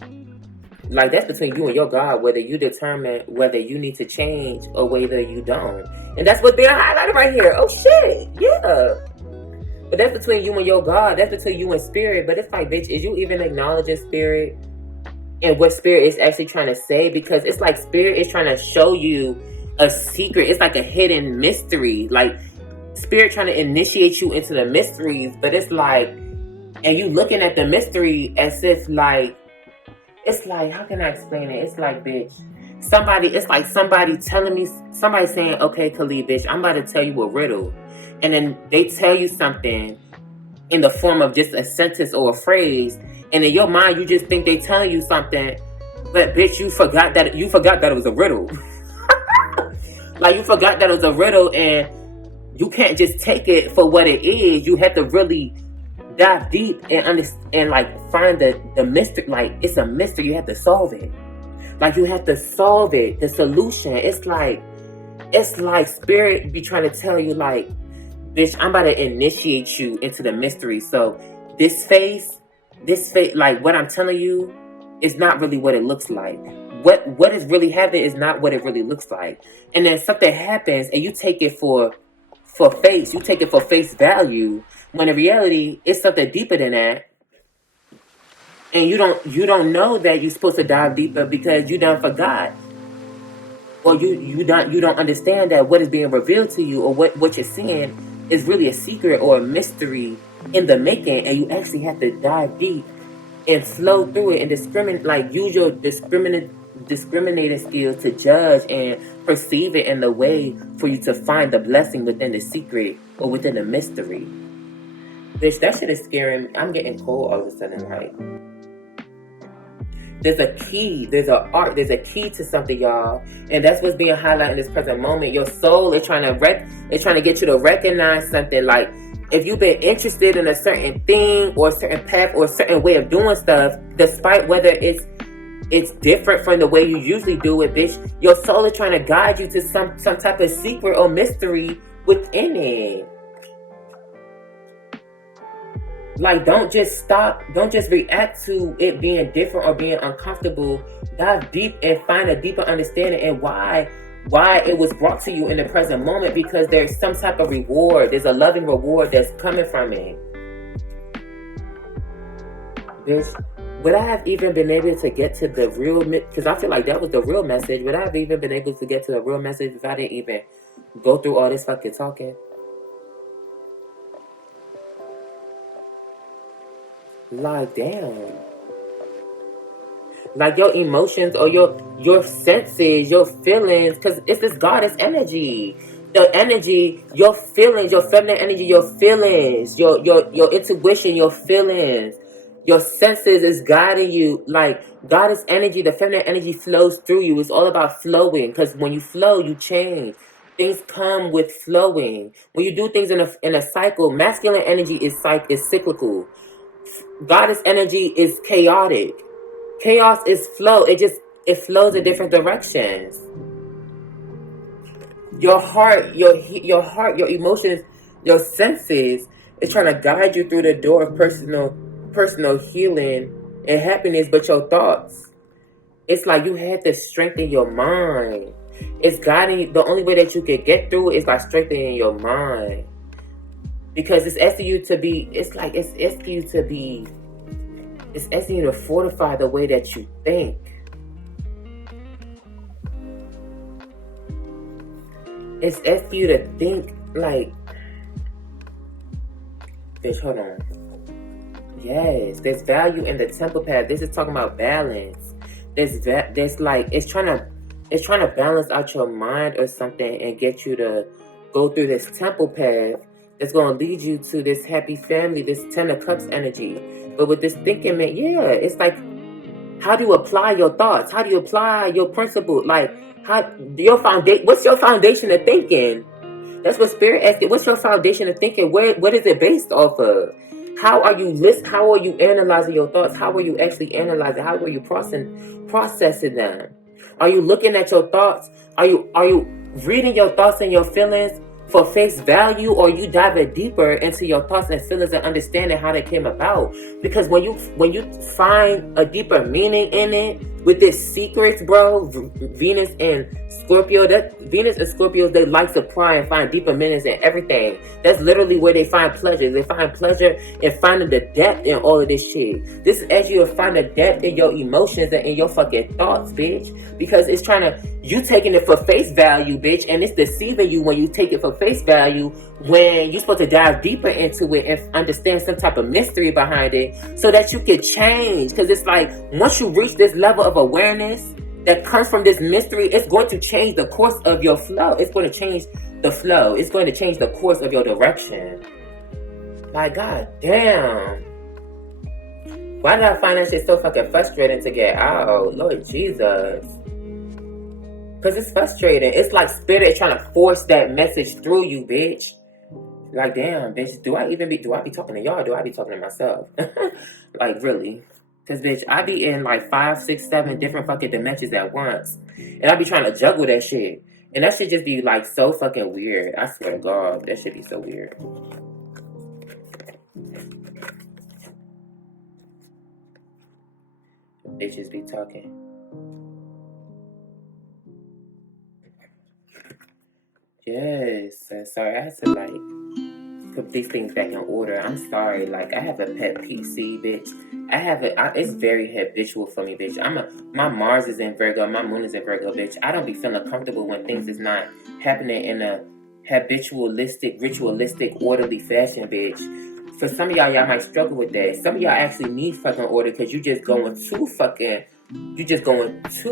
like, that's between you and your God, whether you determine whether you need to change or whether you don't. And that's what's being highlighted right here. Oh shit, yeah. But that's between you and your God. That's between you and spirit. But it's like, bitch, is you even acknowledging spirit and what spirit is actually trying to say? Because it's like spirit is trying to show you a secret. It's like a hidden mystery. Like, spirit trying to initiate you into the mysteries. But it's like, and you looking at the mystery as if like, it's like, how can I explain it? It's like, bitch, it's like somebody telling me, somebody saying, okay, Khalid, bitch, I'm about to tell you a riddle. And then they tell you something in the form of just a sentence or a phrase. And in your mind, you just think they telling you something. But bitch, you forgot that it was a riddle. Like, you forgot that it was a riddle, and you can't just take it for what it is. You have to really dive deep and understand, and like find the mystery. Like, it's a mystery. You have to solve it. Like, you have to solve it. The solution. It's like spirit be trying to tell you, like, bitch, I'm about to initiate you into the mystery. So this face, like, what I'm telling you is not really what it looks like. What is really happening is not what it really looks like. And then something happens, and you take it for face. You take it for face value, when in reality, it's something deeper than that. And you don't know that you're supposed to dive deeper because you done forgot. Or you don't understand that what is being revealed to you, or what you're seeing is really a secret or a mystery in the making, and you actually have to dive deep and flow through it and use your discriminating skills to judge and perceive it in the way for you to find the blessing within the secret or within the mystery. Bitch, that shit is scaring me. I'm getting cold all of a sudden, like. There's a key, there's a key to something, y'all. And that's what's being highlighted in this present moment. Your soul is trying to get you to recognize something. Like, if you've been interested in a certain thing or a certain path or a certain way of doing stuff, despite whether it's different from the way you usually do it, bitch, your soul is trying to guide you to some type of secret or mystery within it. Like, don't just react to it being different or being uncomfortable. Dive deep and find a deeper understanding and why it was brought to you in the present moment, because there's some type of reward. There's a loving reward that's coming from it. Bitch, would I have even been able to get to the real, because I feel like that was the real message. Would I have even been able to get to the real message if I didn't even go through all this fucking talking? Like, damn. Like, your emotions or your senses, your feelings, because it's this goddess energy. The energy, your feelings, your feminine energy, your feelings, your intuition, your feelings, your senses is guiding you. Like, goddess energy, the feminine energy flows through you. It's all about flowing, because when you flow, you change. Things come with flowing. When you do things in a cycle, masculine energy is cyclical. Goddess energy is chaotic. Chaos is flow. It flows in different directions. Your heart, your emotions, your senses is trying to guide you through the door of personal healing and happiness, but your thoughts, it's like you had to strengthen your mind. It's guiding you. The only way that you can get through it is by strengthening your mind. Because it's asking you to be, it's asking you to fortify the way that you think. It's asking you to think like, bitch, hold on. Yes, there's value in the temple path. This is talking about balance. There's like, it's trying to balance out your mind or something and get you to go through this temple path. That's going to lead you to this happy family, this Ten of Cups energy. But with this thinking, man, yeah, it's like, how do you apply your thoughts? How do you apply your principle? Like, what's your foundation of thinking? That's what Spirit asked. What's your foundation of thinking? What is it based off of? How are you How are you analyzing your thoughts? How are you actually analyzing? How are you processing them? Are you looking at your thoughts? Are you reading your thoughts and your feelings for face value, or you diving deeper into your thoughts and feelings and understanding how they came about? Because when you find a deeper meaning in it, with this secrets, bro, Venus and Scorpios, they like to pry and find deeper meanings in everything. That's literally where they find pleasure. They find pleasure in finding the depth in all of this shit. This is as you find the depth in your emotions and in your fucking thoughts, bitch. Because it's you taking it for face value, bitch, and it's deceiving you when you take it for face value, when you're supposed to dive deeper into it and understand some type of mystery behind it so that you can change. Because it's like, once you reach this level of awareness that comes from this mystery, it's going to change the course of your flow. It's going to change the flow. It's going to change the course of your direction. Like, god damn. Why did I find that shit so fucking frustrating to get out? Lord Jesus. Because it's frustrating. It's like Spirit trying to force that message through you, bitch. Like, damn, bitch, do I be talking to y'all or do I be talking to myself? Like, really? Because, bitch, I be in like 5, 6, 7 different fucking dimensions at once. And I be trying to juggle that shit. And that shit just be like so fucking weird. I swear to God, that shit be so weird. Bitches be talking. Yes, sorry, I had to like put these things back in order. I'm sorry, like I have a pet PC, bitch. It's very habitual for me, bitch. My Mars is in Virgo, my Moon is in Virgo, bitch. I don't be feeling comfortable when things is not happening in a habitualistic, ritualistic, orderly fashion, bitch. For some of y'all might struggle with that. Some of y'all actually need fucking order because you just going too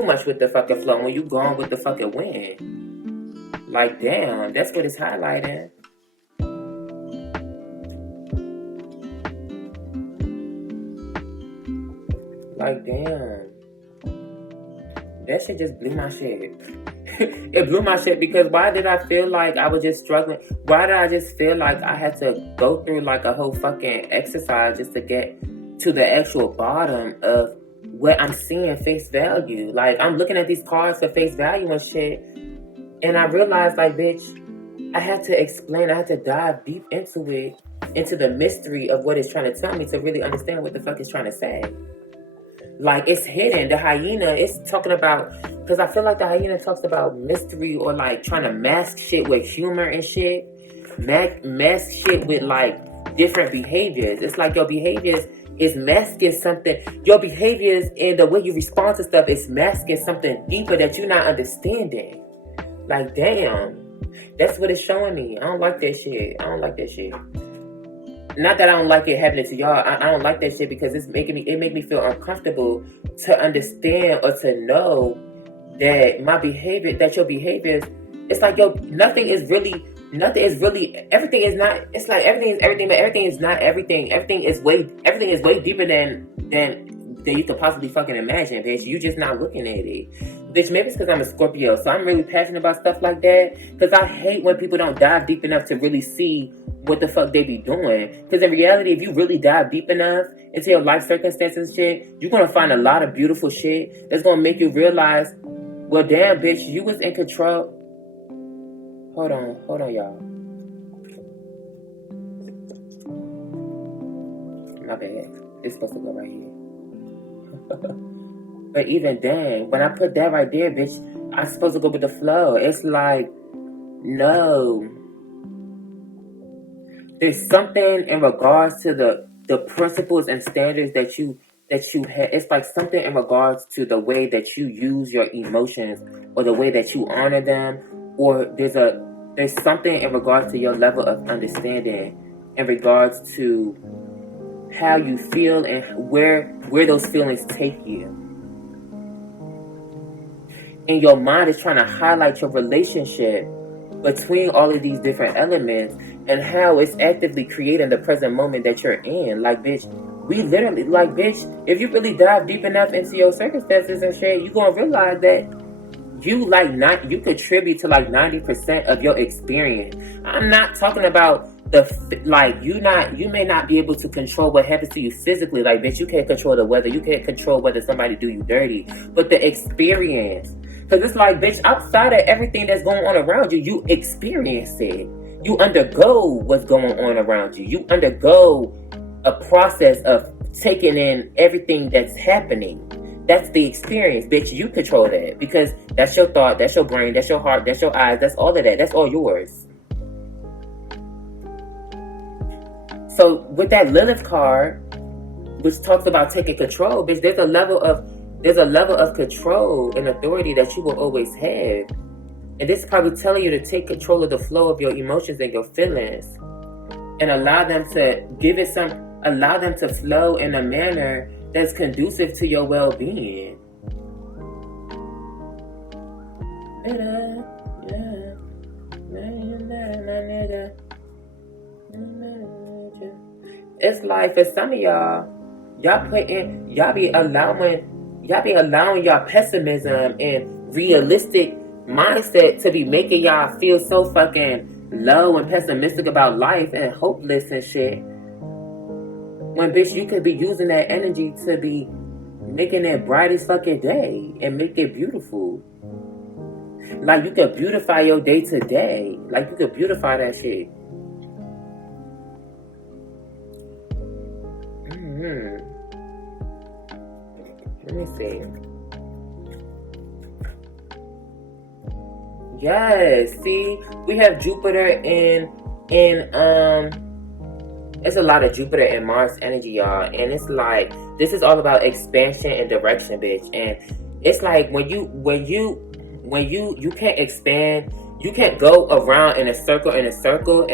much with the fucking flow when you going with the fucking wind. Like, damn, that's what it's highlighting. like, damn. That shit just blew my shit. It blew my shit because why did I feel like I was just struggling? Why did I just feel like I had to go through like a whole fucking exercise just to get to the actual bottom of what I'm seeing face value? Like, I'm looking at these cards for face value and shit, and I realized, like, bitch, I had to explain, I had to dive deep into it, into the mystery of what it's trying to tell me to really understand what the fuck it's trying to say. Like, it's hidden. The hyena is talking about, because I feel like the hyena talks about mystery or like trying to mask shit with humor and shit. Mask shit with like different behaviors. It's like your behaviors is masking something. Your behaviors and the way you respond to stuff is masking something deeper that you're not understanding. Like, damn. That's what it's showing me. I don't like that shit. I don't like that shit. Not that I don't like it happening to y'all. I don't like that shit because it make me feel uncomfortable to understand or to know that my behavior, that your behaviors, it's like everything is everything, but everything is not everything. Everything is way deeper than you could possibly fucking imagine, bitch. You just not looking at it. Bitch, maybe it's because I'm a Scorpio, so I'm really passionate about stuff like that. Because I hate when people don't dive deep enough to really see what the fuck they be doing. Because in reality, if you really dive deep enough into your life circumstances and shit, you're going to find a lot of beautiful shit that's going to make you realize, well, damn, bitch, you was in control. Hold on, y'all. My bad. It's supposed to go right here. But even then, when I put that right there, bitch, I'm supposed to go with the flow. It's like, no. There's something in regards to the principles and standards that you have. It's like something in regards to the way that you use your emotions or the way that you honor them, or there's something in regards to your level of understanding in regards to how you feel and where those feelings take you. And your mind is trying to highlight your relationship between all of these different elements and how it's actively creating the present moment that you're in. Like, bitch, we literally, like, bitch, if you really dive deep enough into your circumstances and shit, you're gonna realize that you contribute to like 90% of your experience. I'm not talking about you may not be able to control what happens to you physically. Like, bitch, you can't control the weather. You can't control whether somebody do you dirty. But the experience. Because it's like, bitch, outside of everything that's going on around you, you experience it. You undergo what's going on around you. You undergo a process of taking in everything that's happening. That's the experience, bitch. You control that. Because that's your thought, that's your brain, that's your heart, that's your eyes, that's all of that. That's all yours. So with that Lilith card, which talks about taking control, bitch, there's a level of control and authority that you will always have. And this card will tell you to take control of the flow of your emotions and your feelings and allow them to flow in a manner that's conducive to your well-being. It's like for some of y'all be allowing y'all pessimism and realistic mindset to be making y'all feel so fucking low and pessimistic about life and hopeless and shit. When, bitch, you could be using that energy to be making it brightest fucking day and make it beautiful. Like, you could beautify your day to day. Like, you could beautify that shit. Let me see. Yes, see, we have Jupiter in it's a lot of Jupiter and Mars energy, y'all. And it's like, this is all about expansion and direction, bitch. And it's like when you can't expand, you can't go around in a circle and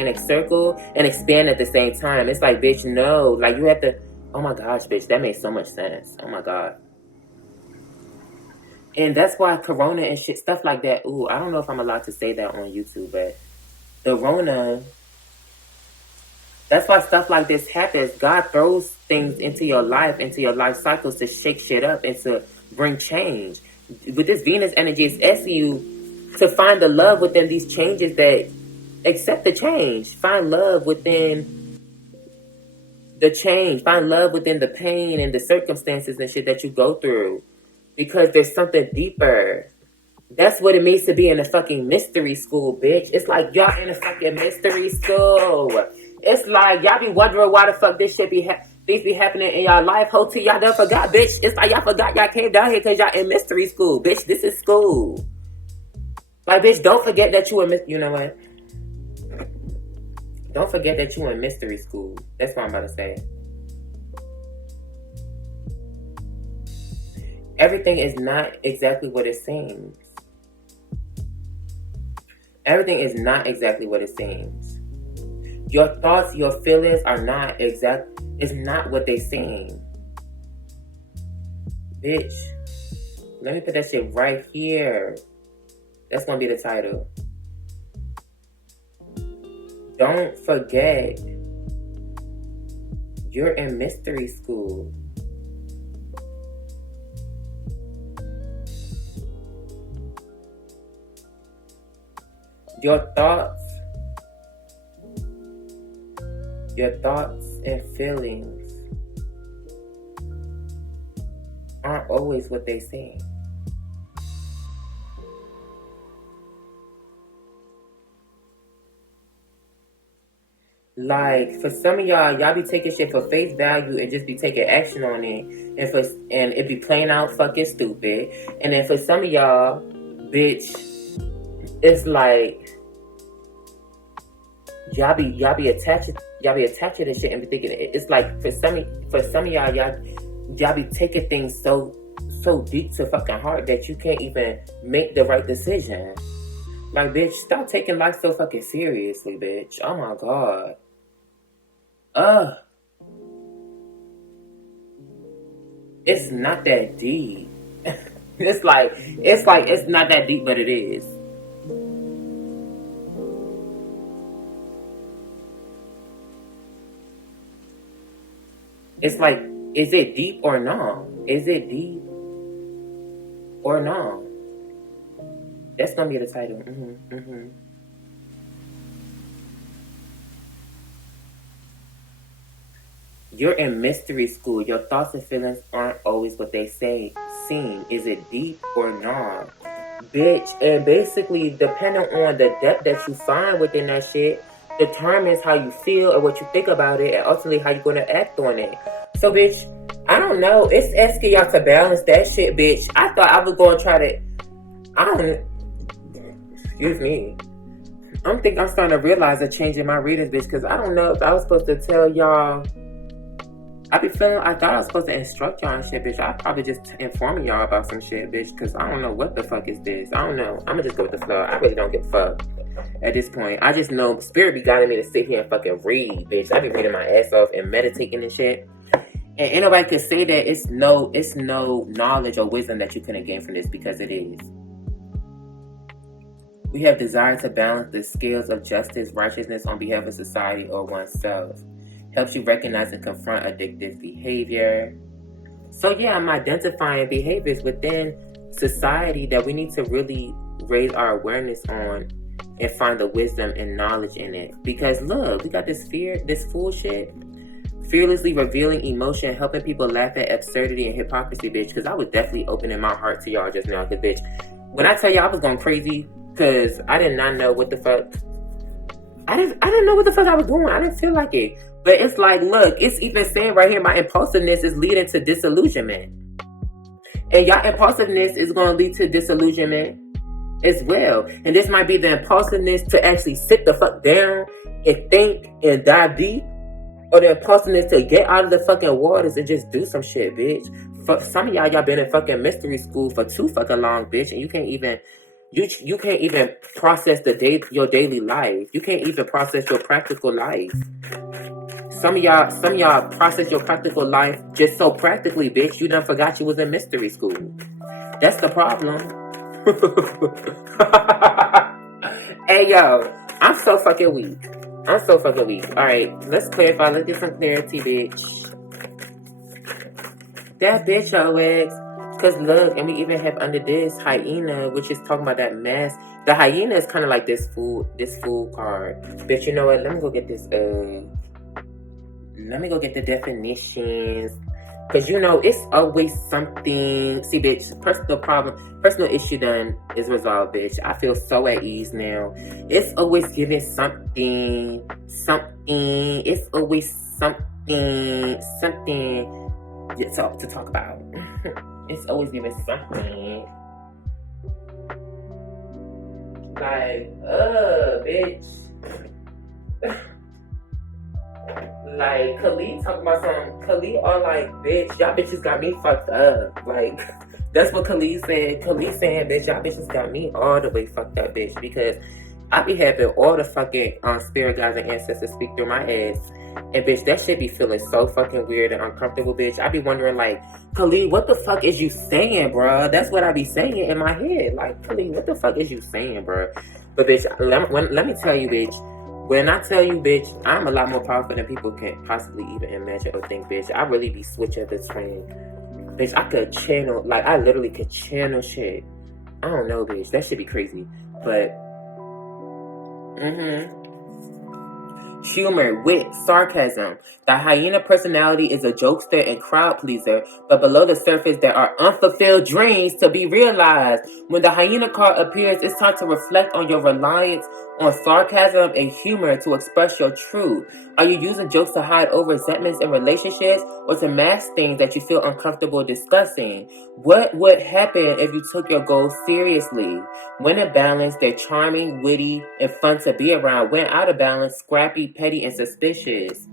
expand at the same time. It's like, bitch, no. Like, you have to, oh my gosh, bitch, that makes so much sense. Oh my God. And that's why Corona and shit, stuff like that. Ooh, I don't know if I'm allowed to say that on YouTube, but the Rona That's why stuff like this happens. God throws things into your life cycles to shake shit up and to bring change. With this Venus energy, it's asking you to find the love within these changes, that accept the change. Find love within the change. Find love within the pain and the circumstances and shit that you go through. Because there's something deeper. That's what it means to be in a fucking mystery school, bitch. It's like y'all in a fucking mystery school. It's like y'all be wondering why the fuck this shit things be happening in y'all life. Whole till y'all done forgot, bitch. It's like y'all forgot y'all came down here because y'all in mystery school, bitch. This is school. Like, bitch, don't forget that you in you know what? Don't forget that you in mystery school. That's what I'm about to say. Everything is not exactly what it seems. Everything is not exactly what it seems. Your thoughts, your feelings are not it's not what they seem. Bitch, let me put that shit right here. That's gonna be the title. Don't forget, you're in mystery school. Your thoughts and feelings aren't always what they seem. Like, for some of y'all be taking shit for face value and just be taking action on it, and it be plain out fucking stupid. And then for some of y'all, bitch, it's like y'all be attaching to shit and be thinking it's like for some of y'all be taking things so deep to fucking heart that you can't even make the right decision. Like, bitch, stop taking life so fucking seriously, bitch. Oh my god. It's not that deep. It's like it's not that deep, but it is. It's like, is it deep or no? Is it deep or no? That's gonna be the title. You're in mystery school. Your thoughts and feelings aren't always what they seem. Is it deep or not? Bitch, and basically, depending on the depth that you find within that shit, determines how you feel or what you think about it, and ultimately how you're gonna act on it. So, bitch, I don't know. It's asking y'all to balance that shit, bitch. I thought I was gonna try to. Excuse me. I'm starting to realize a change in my readings, bitch, because I don't know if I was supposed to tell y'all. I thought I was supposed to instruct y'all on shit, bitch. I probably just informing y'all about some shit, bitch, because I don't know what the fuck is this. I don't know. I'm gonna just go with the flow. I really don't give a fuck at this point. I just know Spirit be guiding me to sit here and fucking read, bitch. I be reading my ass off and meditating and shit. And anybody could say that it's no knowledge or wisdom that you couldn't gain from this, because it is. We have desire to balance the scales of justice, righteousness on behalf of society or oneself. Helps you recognize and confront addictive behavior. So yeah, I'm identifying behaviors within society that we need to really raise our awareness on and find the wisdom and knowledge in it. Because look, we got this fool shit. Fearlessly revealing emotion, helping people laugh at absurdity and hypocrisy, bitch. Because I was definitely opening my heart to y'all just now. Because, bitch, when I tell y'all I was going crazy, because I did not know what the fuck. I didn't know what the fuck I was doing. I didn't feel like it. But it's like, look, it's even saying right here, my impulsiveness is leading to disillusionment. And y'all impulsiveness is going to lead to disillusionment as well. And this might be the impulsiveness to actually sit the fuck down and think and dive deep. Or the impulsiveness to get out of the fucking waters and just do some shit, bitch. For some of y'all been in fucking mystery school for too fucking long, bitch. And you can't even... You can't even process your daily life. You can't even process your practical life. Some of y'all process your practical life just so practically, bitch. You done forgot you was in mystery school. That's the problem. Hey, yo, I'm so fucking weak. I'm so fucking weak. Alright, let's clarify. Let's get some clarity, bitch. That bitch, your ex. Because look, and we even have under this hyena, which is talking about that mask. The hyena is kind of like this fool card. Bitch, you know what? Let me go get this, let me go get the definitions. Because, you know, it's always something. See, bitch, personal issue done is resolved, bitch. I feel so at ease now. It's always giving something. It's always something to talk about. It's always giving something. Like, bitch. Like, Khalid talking about something. Khalid all like, bitch, y'all bitches got me fucked up. Like, that's what Khalid said. Khalid saying, bitch, y'all bitches got me all the way fucked up, bitch. Because I be having all the fucking spirit guides and ancestors speak through my ass. And, bitch, that shit be feeling so fucking weird and uncomfortable, bitch. I be wondering, like, Khalid, what the fuck is you saying, bruh? That's what I be saying in my head. Like, Khalid, what the fuck is you saying, bruh? But, bitch, let me tell you, bitch. When I tell you, bitch, I'm a lot more powerful than people can possibly even imagine or think, bitch. I really be switching between, bitch, I could channel, like, I literally could channel shit. I don't know, bitch. That should be crazy. But, humor, wit, sarcasm. The hyena personality is a jokester and crowd pleaser, but below the surface there are unfulfilled dreams to be realized. When the hyena card appears, it's time to reflect on your reliance on sarcasm and humor to express your truth. Are you using jokes to hide over resentments in relationships or to mask things that you feel uncomfortable discussing? What would happen if you took your goals seriously? When in balance, they're charming, witty, and fun to be around. When out of balance, scrappy, petty, and suspicious.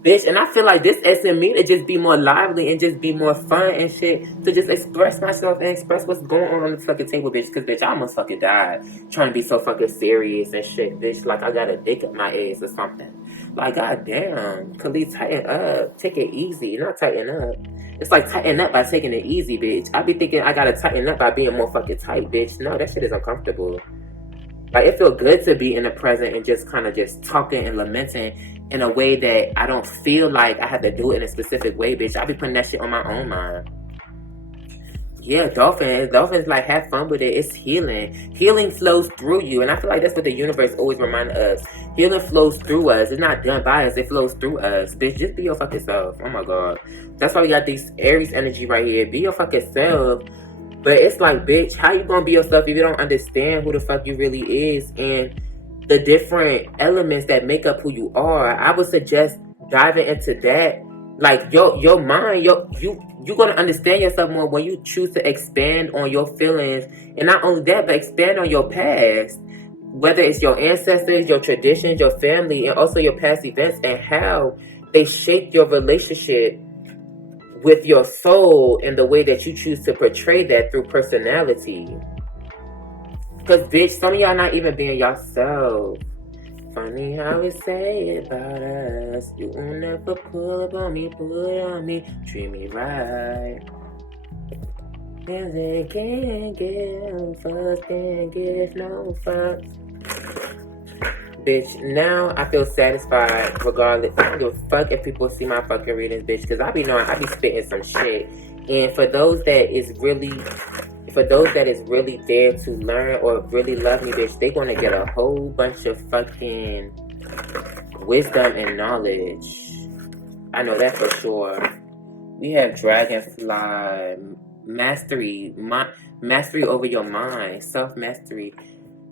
Bitch, and I feel like this asking me to just be more lively and just be more fun and shit, to just express myself and express what's going on the fucking table, bitch. Because, bitch, I almost fucking died trying to be so fucking serious and shit, bitch. Like, I got a dick up my ass or something. Like, goddamn. Khalid, tighten up. Take it easy. Not tighten up. It's like tighten up by taking it easy, bitch. I be thinking I gotta tighten up by being more fucking tight, bitch. No, that shit is uncomfortable. Like, it feel good to be in the present and just kind of just talking and lamenting in a way that I don't feel like I have to do it in a specific way, bitch. I be putting that shit on my own mind. Yeah, dolphins, like, have fun with it. It's healing. Healing flows through you, and I feel like that's what the universe always reminds us. Healing flows through us. It's not done by us. It flows through us. Bitch, just be your fucking self. Oh, my God. That's why we got these Aries energy right here. Be your fucking self. But it's like, bitch, how you gonna be yourself if you don't understand who the fuck you really is and the different elements that make up who you are? I would suggest diving into that. Like, your mind, you're gonna understand yourself more when you choose to expand on your feelings, and not only that, but expand on your past, whether it's your ancestors, your traditions, your family, and also your past events and how they shaped your relationship with your soul and the way that you choose to portray that through personality. Because, bitch, some of y'all not even being yourself. Funny how we say it about us. You will never pull up on me, pull it on me, treat me right. Cause they can't give fucks, can't give no fucks. Bitch, now I feel satisfied regardless. I don't give a fuck if people see my fucking readings, bitch, because I be knowing I be spitting some shit. And for those that is really there to learn or really love me, bitch, they gonna get a whole bunch of fucking wisdom and knowledge. I know that for sure. We have Dragonfly, mastery over your mind, self-mastery.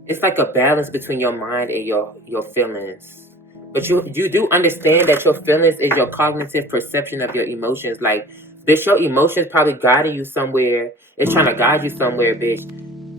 It's like a balance between your mind and your feelings. But you do understand that your feelings is your cognitive perception of your emotions. Like, bitch, your emotions probably guiding you somewhere. It's trying to guide you somewhere, bitch.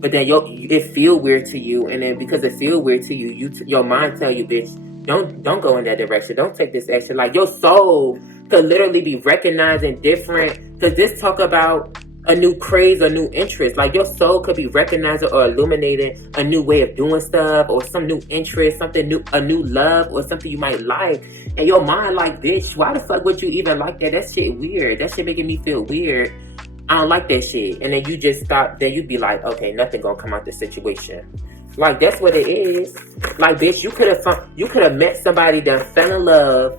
But then it feel weird to you. And then because it feel weird to you, your mind tell you, bitch, don't go in that direction. Don't take this action. Like, your soul could literally be recognizing different. Because this talk about a new craze or new interest. Like, your soul could be recognizing or illuminating a new way of doing stuff or some new interest, something new, a new love or something you might like. And your mind like, bitch, why the fuck would you even like that? That shit weird. That shit making me feel weird. I don't like that shit. And then you just stop. Then you be like, okay, nothing gonna come out the situation. Like, that's what it is. Like, bitch, you could have met somebody that fell in love.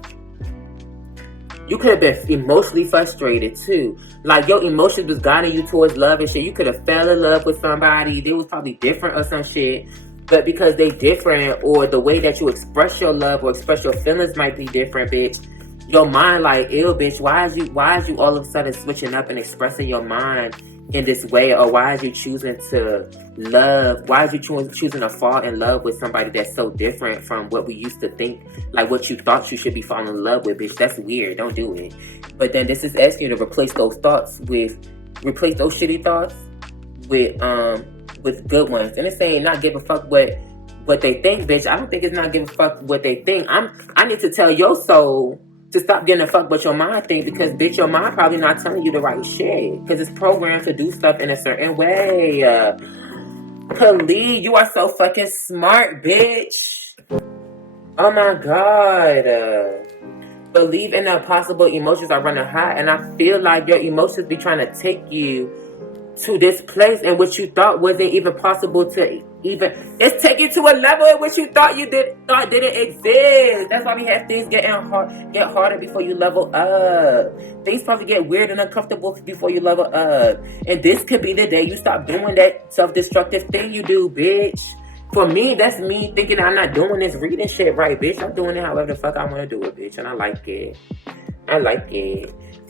You could have been emotionally frustrated too. Like, your emotions was guiding you towards love and shit. You could have fell in love with somebody. They was probably different or some shit. But because they different, or the way that you express your love or express your feelings might be different, bitch. Your mind like, ew, bitch, why is you all of a sudden switching up and expressing your mind in this way? Or why is you choosing to love? Why is you choosing to fall in love with somebody that's so different from what we used to think, like what you thought you should be falling in love with, bitch? That's weird. Don't do it. But then this is asking you to replace those shitty thoughts with good ones. And it's saying not give a fuck what they think, bitch. I don't think it's not give a fuck what they think. I need to tell your soul to stop getting a fuck what your mind think, because bitch, your mind probably not telling you the right shit, because it's programmed to do stuff in a certain way. Khalid, you are so fucking smart, bitch. Oh my god. Believe in the possible emotions are running high, and I feel like your emotions be trying to take you to this place in which you thought wasn't even possible to even. It's taking you to a level in which you thought didn't exist. That's why we have things get harder before you level up. Things probably get weird and uncomfortable before you level up. And this could be the day you stop doing that self-destructive thing you do, bitch. For me, that's me thinking I'm not doing this reading shit right, bitch. I'm doing it however the fuck I want to do it, bitch. And I like it.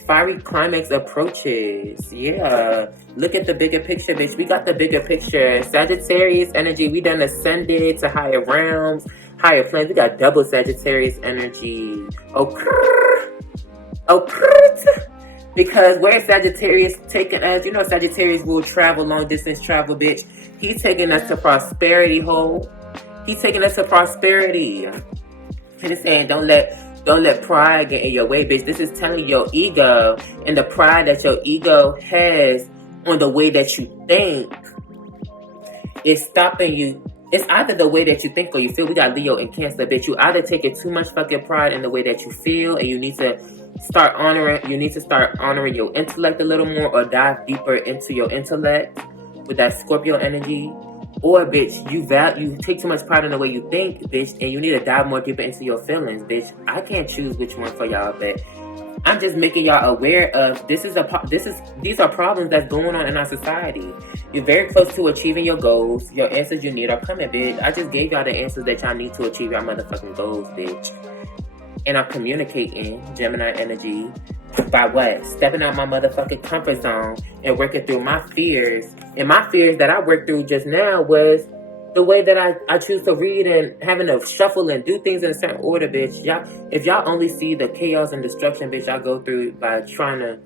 Fiery climax approaches. Yeah. Look at the bigger picture, bitch. We got the bigger picture. Sagittarius energy. We done ascended to higher realms, higher planes. We got double Sagittarius energy. Because where Sagittarius taking us, you know Sagittarius will travel, long distance travel, bitch. He's taking us to prosperity, ho. He's taking us to prosperity. And it's saying don't let pride get in your way, bitch. This is telling your ego and the pride that your ego has on the way that you think is stopping you. It's either the way that you think or you feel. We got Leo and Cancer, bitch. You either taking too much fucking pride in the way that you feel, and you need to start honoring your intellect a little more, or dive deeper into your intellect with that Scorpio energy. Or, bitch, you take too much pride in the way you think, bitch, and you need to dive more deeper into your feelings, bitch. I can't choose which one for y'all, but I'm just making y'all aware of these are problems that's going on in our society. You're very close to achieving your goals. Your answers you need are coming, bitch. I just gave y'all the answers that y'all need to achieve your motherfucking goals, bitch. And I'm communicating, Gemini energy, by what? Stepping out my motherfucking comfort zone and working through my fears. And my fears that I worked through just now was the way that I choose to read and having to shuffle and do things in a certain order, bitch. If y'all only see the chaos and destruction, bitch, I go through by trying to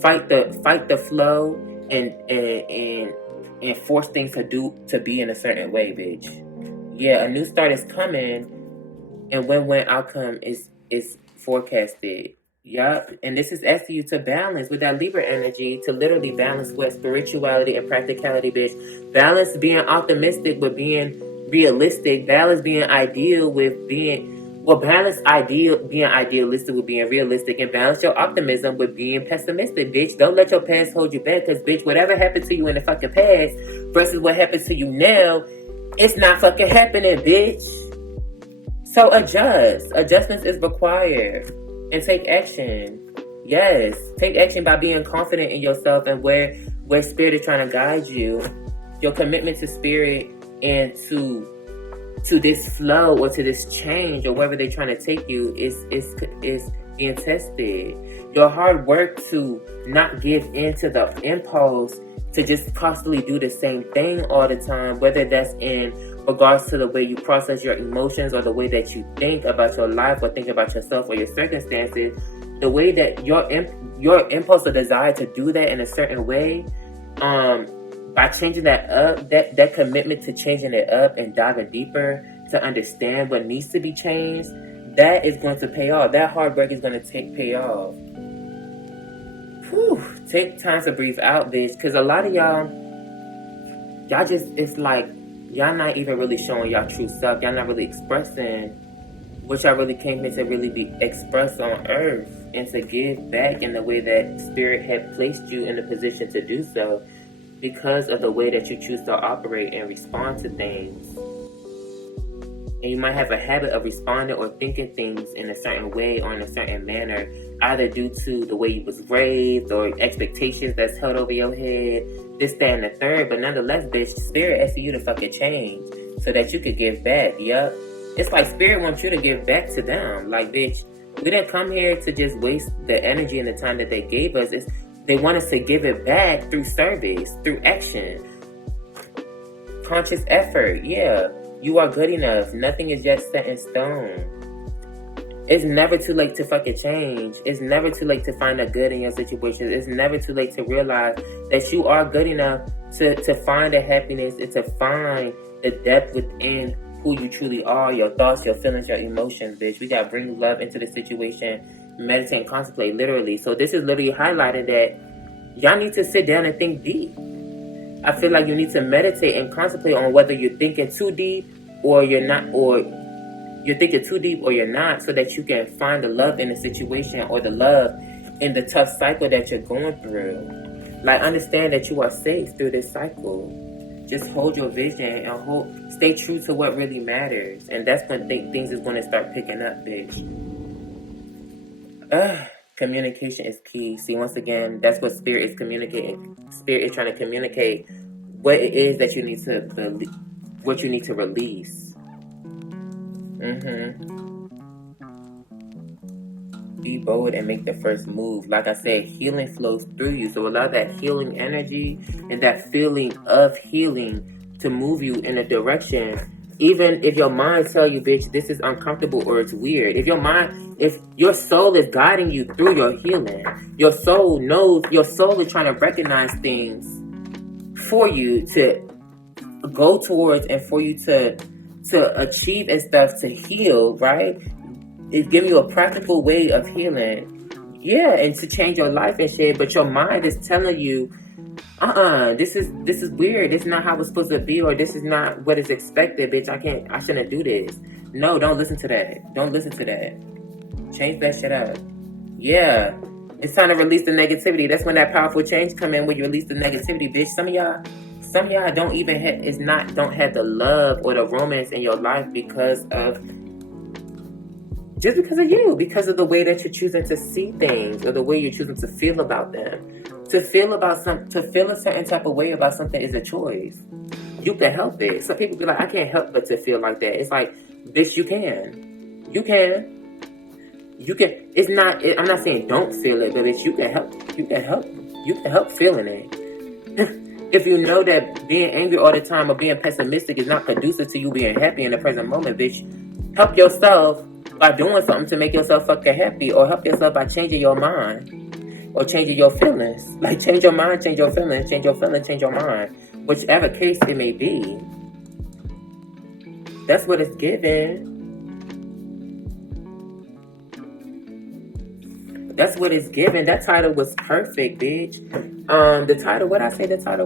fight the flow and force things to be in a certain way, bitch. Yeah, a new start is coming. And when outcome is forecasted. Yup. And this is asking you to balance with that Libra energy, to literally balance with spirituality and practicality, bitch. Balance being optimistic with being realistic. Balance being ideal with being being idealistic with being realistic, and balance your optimism with being pessimistic, bitch. Don't let your past hold you back, because, bitch, whatever happened to you in the fucking past versus what happens to you now, it's not fucking happening, bitch. So adjust. Adjustments is required. And take action. Yes. Take action by being confident in yourself and where spirit is trying to guide you. Your commitment to spirit and to this flow or to this change or wherever they're trying to take you is being tested. Your hard work to not give in to the impulse to just constantly do the same thing all the time, whether that's in regards to the way you process your emotions or the way that you think about your life or think about yourself or your circumstances, the way that your impulse or desire to do that in a certain way, by changing that up, that commitment to changing it up and diving deeper to understand what needs to be changed, that is going to pay off. That hard work is going to pay off. Whew. Take time to breathe out, bitch, because a lot of y'all just, it's like, y'all not even really showing y'all true self. Y'all not really expressing what y'all really came here to really be expressed on earth and to give back in the way that spirit had placed you in a position to do so. because of the way that you choose to operate and respond to things. And you might have a habit of responding or thinking things in a certain way or in a certain manner, either due to the way you was raised or expectations that's held over your head, this, that, and the third. But nonetheless, bitch, Spirit asks you to fucking change so that you could give back. Yup. It's like Spirit wants you to give back to them. Like, bitch, we didn't come here to just waste the energy and the time that they gave us. They want us to give it back through service, through action, conscious effort. Yeah, you are good enough. Nothing is yet set in stone. It's never too late to fucking change. It's never too late to find the good in your situation. It's never too late to realize that you are good enough to find the happiness and to find the depth within who you truly are, your thoughts, your feelings, your emotions, bitch. We gotta bring love into the situation, meditate and contemplate, literally. So this is literally highlighting that y'all need to sit down and think deep. I feel like you need to meditate and contemplate on whether you're thinking too deep or you're not, or you're thinking too deep or you're not, so that you can find the love in the situation or the love in the tough cycle that you're going through. Like, understand that you are safe through this cycle. Just hold your vision and stay true to what really matters. And that's when things is going to start picking up, bitch. Communication is key. See, once again, that's what Spirit is communicating. Spirit is trying to communicate what it is that you need to believe, what you need to release. Be bold and make the first move. Like I said, healing flows through you. So allow that healing energy and that feeling of healing to move you in a direction. Even if your mind tell you, bitch, this is uncomfortable or it's weird. If your soul is guiding you through your healing, your soul is trying to recognize things for you to go towards and for you to achieve and stuff, to heal, right? It's giving you a practical way of healing. Yeah, and to change your life and shit. But your mind is telling you, this is weird. This is not how it's supposed to be, or this is not what is expected, bitch. I shouldn't do this. No, don't listen to that. Don't listen to that. Change that shit up. Yeah. It's time to release the negativity. That's when that powerful change come in, when you release the negativity, bitch. Some of y'all don't have the love or the romance in your life because of you, because of the way that you're choosing to see things or the way you're choosing to feel about them. To feel a certain type of way about something is a choice. You can help it. Some people be like, I can't help but to feel like that. It's like, bitch, you can. It's not, I'm not saying don't feel it, but bitch, you can help feeling it. If you know that being angry all the time or being pessimistic is not conducive to you being happy in the present moment, bitch, help yourself by doing something to make yourself fucking happy, or help yourself by changing your mind or changing your feelings. Like, change your mind, change your feelings, change your feelings, change your mind. Whichever case it may be. That's what it's given. That's what it's given. That title was perfect, bitch. The title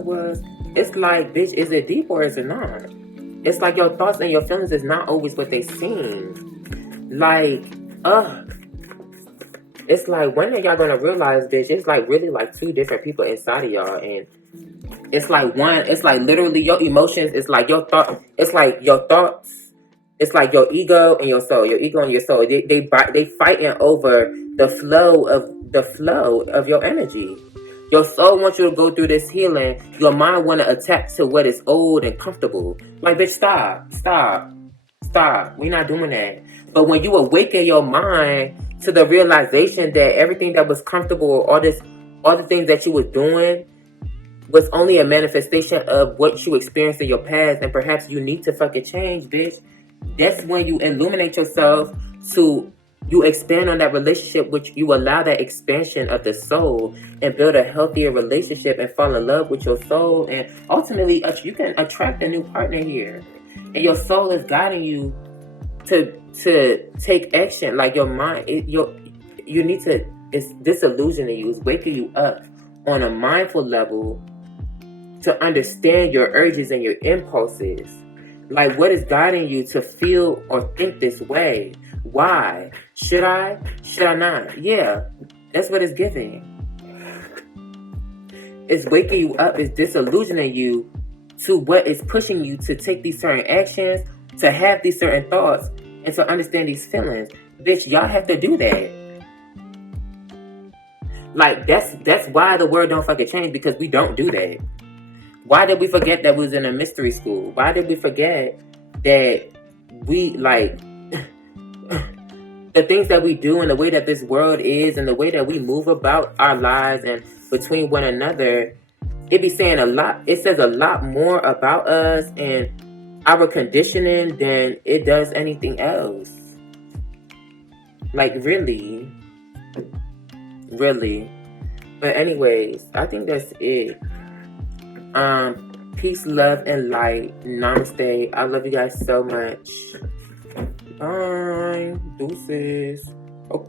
was, it's like, bitch, is it deep or is it not? It's like your thoughts and your feelings is not always what they seem. Like, it's like, when are y'all gonna realize, bitch, it's like really like two different people inside of y'all, and it's like literally your emotions, it's like your thought, it's like your thoughts, it's like your ego and your soul, they fighting over the flow of your energy. Your soul wants you to go through this healing. Your mind want to attach to what is old and comfortable. Like, bitch, stop. We're not doing that. But when you awaken your mind to the realization that everything that was comfortable, all the things that you were doing was only a manifestation of what you experienced in your past, and perhaps you need to fucking change, bitch. That's when you illuminate yourself, you expand on that relationship, which you allow that expansion of the soul and build a healthier relationship and fall in love with your soul. And ultimately, you can attract a new partner here. And your soul is guiding you to take action. Like, your mind, you need to, it's disillusioning you. It's waking you up on a mindful level to understand your urges and your impulses. Like, what is guiding you to feel or think this way? Why? Should I? Should I not? Yeah, that's what it's giving. It's waking you up. It's disillusioning you to what is pushing you to take these certain actions, to have these certain thoughts, and to understand these feelings. Bitch, y'all have to do that. Like, that's why the word don't fucking change, because we don't do that. Why did we forget that we was in a mystery school? Why did we forget that we, like, the things that we do and the way that this world is and the way that we move about our lives and between one another, it be saying a lot. It says a lot more about us and our conditioning than it does anything else. Like, really. Really. But anyways, I think that's it. Peace, love, and light. Namaste. I love you guys so much. Bye. Deuces. Oh,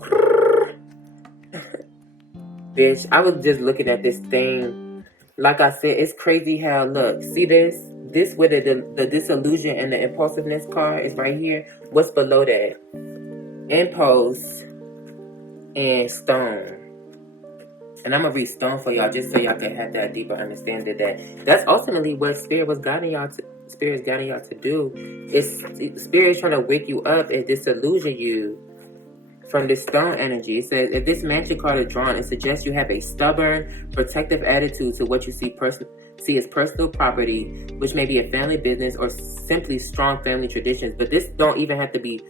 bitch, I was just looking at this thing. Like I said, it's crazy how, look, see this? This with the disillusion and the impulsiveness card is right here. What's below that? Impulse and stone. And I'm going to read stone for y'all just so y'all can have that deeper understanding that that's ultimately what Spirit was guiding y'all to. Spirit is guiding y'all to do. Spirit is trying to wake you up and disillusion you from this stone energy. It says, if this mansion card is drawn, it suggests you have a stubborn, protective attitude to what you see as personal property, which may be a family business or simply strong family traditions. But this don't even have to be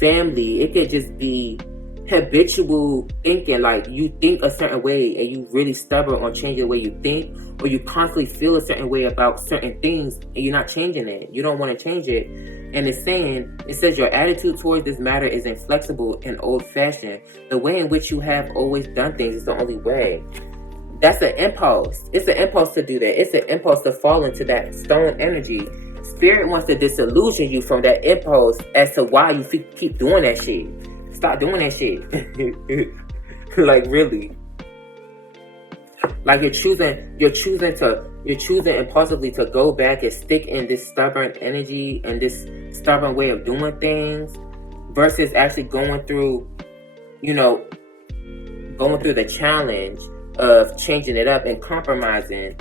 family. It could just be habitual thinking. Like, you think a certain way and you really stubborn on changing the way you think, or you constantly feel a certain way about certain things and you're not changing it. You don't want to change it. And it says your attitude towards this matter is inflexible and old-fashioned. The way in which you have always done things is the only way. That's an impulse. It's an impulse to do that. It's an impulse to fall into that stone energy. Spirit wants to disillusion you from that impulse as to why you keep doing that shit. Stop doing that shit. Like, really. Like, you're choosing impulsively to go back and stick in this stubborn energy and this stubborn way of doing things versus actually going through the challenge of changing it up and compromising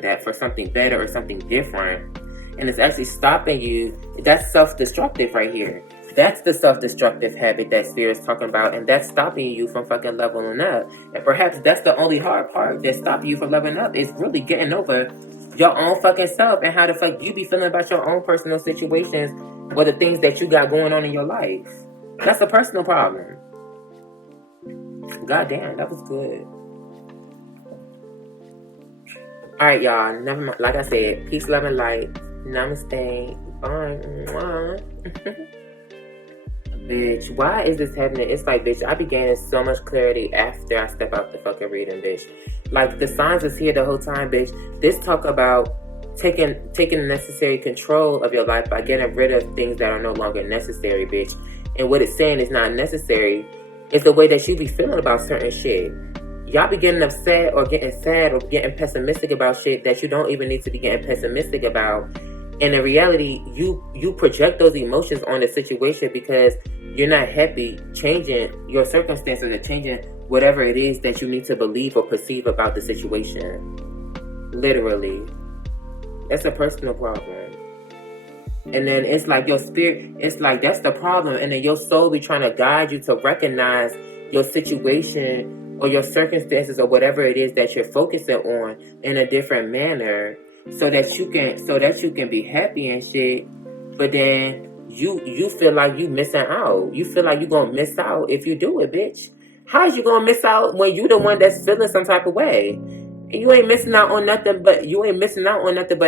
that for something better or something different. And it's actually stopping you. That's self-destructive right here. That's the self-destructive habit that Spirit is talking about, and that's stopping you from fucking leveling up. And perhaps that's the only hard part that's stopping you from leveling up, is really getting over your own fucking self and how the fuck you be feeling about your own personal situations or the things that you got going on in your life. That's a personal problem. God damn, that was good. Alright, y'all. Never mind. Like I said, peace, love, and light. Namaste. Bye. Bitch, why is this happening? It's like, bitch, I be gaining so much clarity after I step out the fucking reading, bitch. Like, the signs was here the whole time, bitch. This talk about taking necessary control of your life by getting rid of things that are no longer necessary, bitch. And what it's saying is not necessary. It's the way that you be feeling about certain shit. Y'all be getting upset or getting sad or getting pessimistic about shit that you don't even need to be getting pessimistic about. And in reality, you project those emotions on the situation because you're not happy changing your circumstances or changing whatever it is that you need to believe or perceive about the situation. Literally. That's a personal problem. And then it's like your spirit, it's like that's the problem. And then your soul be trying to guide you to recognize your situation or your circumstances or whatever it is that you're focusing on in a different manner. So that you can be happy and shit, but then you feel like you missing out. You feel like you gonna miss out if you do it, bitch. How is you gonna miss out when you the one that's feeling some type of way? And you ain't missing out on nothing but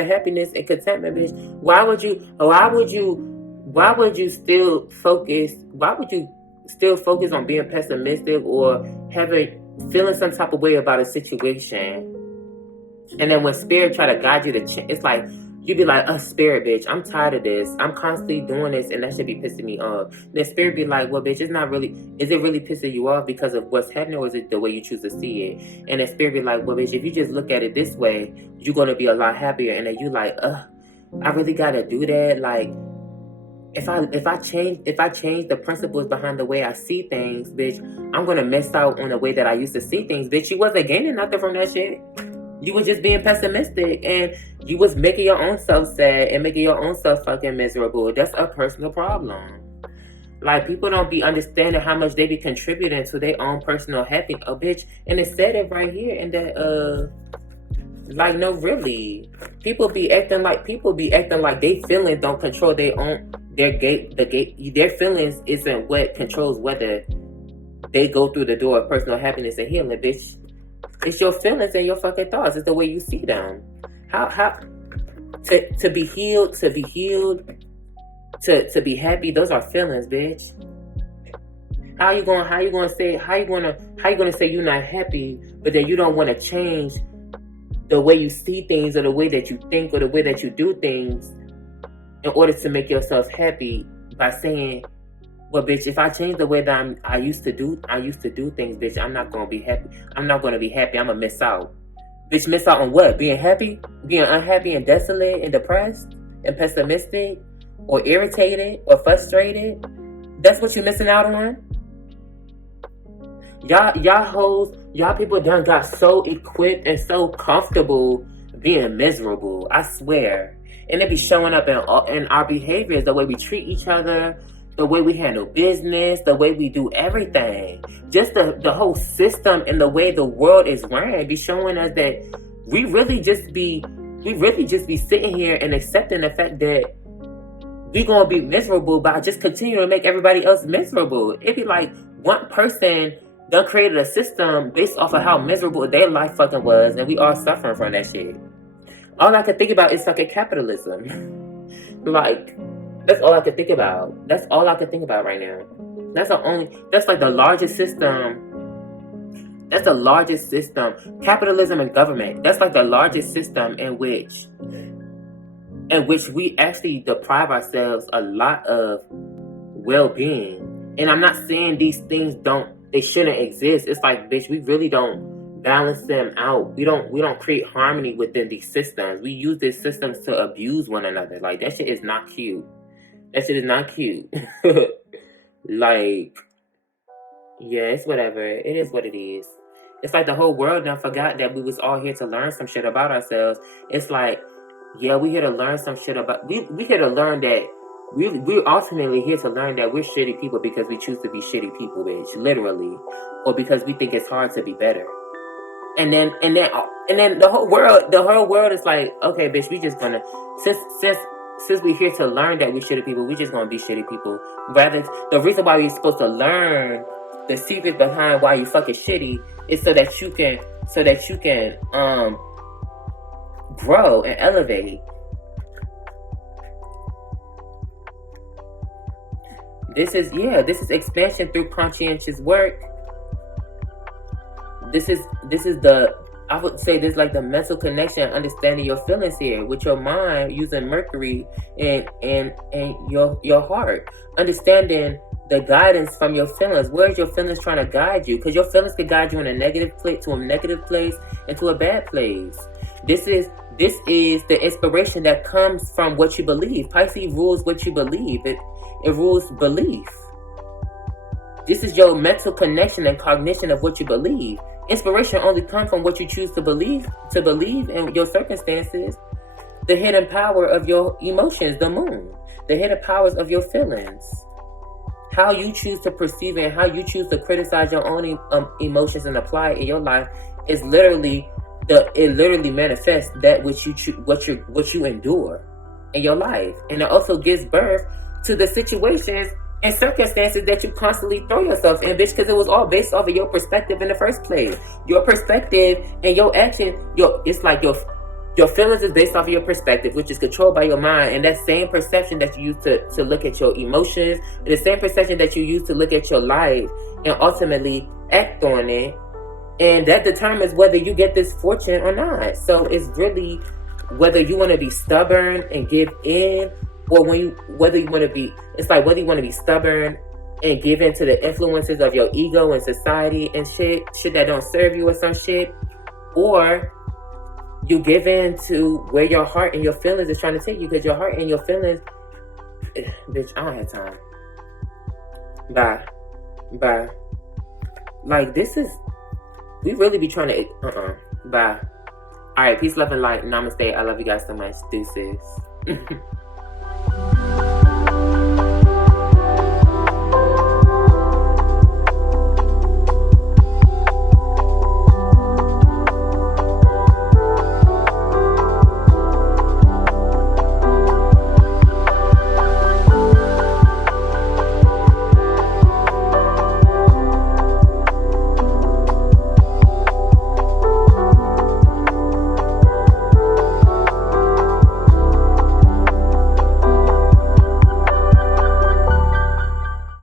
happiness and contentment, bitch. Why would you still focus on being pessimistic or feeling some type of way about a situation? And then when Spirit try to guide you to change, it's like, you be like, Spirit, bitch, I'm tired of this. I'm constantly doing this, and that should be pissing me off. Then Spirit be like, well, bitch, is it really pissing you off because of what's happening, or is it the way you choose to see it? And then Spirit be like, well, bitch, if you just look at it this way, you're going to be a lot happier. And then you like, I really got to do that? Like, if I change the principles behind the way I see things, bitch, I'm going to miss out on the way that I used to see things. Bitch, you wasn't gaining nothing from that shit. You was just being pessimistic, and you was making your own self sad and making your own self fucking miserable. That's a personal problem. Like, people don't be understanding how much they be contributing to their own personal happiness. Oh, bitch. And it said it right here in that, like, no, really. People be acting like they feelings don't control their feelings isn't what controls whether they go through the door of personal happiness and healing, bitch. It's your feelings and your fucking thoughts. It's the way you see them. How to be healed, to be happy, those are feelings, bitch. How you gonna say you're not happy, but then you don't want to change the way you see things or the way that you think or the way that you do things in order to make yourself happy by saying, well, bitch, if I change the way that I used to do things, bitch, I'm not gonna be happy. I'm not gonna be happy. I'm gonna miss out. Bitch, miss out on what? Being happy? Being unhappy and desolate and depressed and pessimistic or irritated or frustrated? That's what you're missing out on? Y'all people done got so equipped and so comfortable being miserable. I swear. And it be showing up in our behaviors, the way we treat each other, the way we handle business, the way we do everything. Just the whole system and the way the world is ran be showing us that we really just be sitting here and accepting the fact that we gonna be miserable by just continuing to make everybody else miserable. It'd be like one person done created a system based off of how miserable their life fucking was, and we all suffering from that shit. All I can think about is fucking capitalism. Like, that's all I can think about. That's all I can think about right now. That's like the largest system. That's the largest system. Capitalism and government. That's like the largest system in which we actually deprive ourselves a lot of well-being. And I'm not saying these things they shouldn't exist. It's like, bitch, we really don't balance them out. We don't create harmony within these systems. We use these systems to abuse one another. Like, that shit is not cute. That shit is not cute. Like, yeah, it's whatever. It is what it is. It's like the whole world now forgot that we was all here to learn some shit about ourselves. It's like, yeah, we here to learn some shit about... We here to learn that... We're ultimately here to learn that we're shitty people because we choose to be shitty people, bitch. Literally. Or because we think it's hard to be better. And then the whole world is like, okay, bitch, we just gonna... Since we're here to learn that we're shitty people, we just gonna be shitty people. Rather, the reason why we're supposed to learn the secret behind why you fucking shitty is so that you can grow and elevate. This is expansion through conscientious work. This is I would say this like the mental connection, understanding your feelings here with your mind, using Mercury and your heart, understanding the guidance from your feelings. Where's your feelings trying to guide you? Because your feelings could guide you in a negative place, to a negative place, and to a bad place. This is the inspiration that comes from what you believe. Pisces rules what you believe. It rules belief. This is your mental connection and cognition of what you believe. Inspiration only comes from what you choose to believe in your circumstances. The hidden power of your emotions, the moon. The hidden powers of your feelings. How you choose to perceive it and how you choose to criticize your own emotions and apply it in your life is literally it literally manifests that which you endure in your life. And it also gives birth to the situations and circumstances that you constantly throw yourself in, bitch, because it was all based off of your perspective in the first place. Your perspective and your action, it's like your feelings is based off of your perspective, which is controlled by your mind. And that same perception that you use to look at your emotions, the same perception that you use to look at your life and ultimately act on it. And that determines whether you get this fortune or not. So it's really whether you want to be stubborn and give in, or whether you want to be stubborn and give in to the influences of your ego and society and shit that don't serve you or some shit, or you give in to where your heart and your feelings is trying to take you, because your heart and your feelings, bitch, I don't have time. Bye. Like, this is, we really be trying to, bye. All right, peace, love, and light. Namaste. I love you guys so much. Deuces.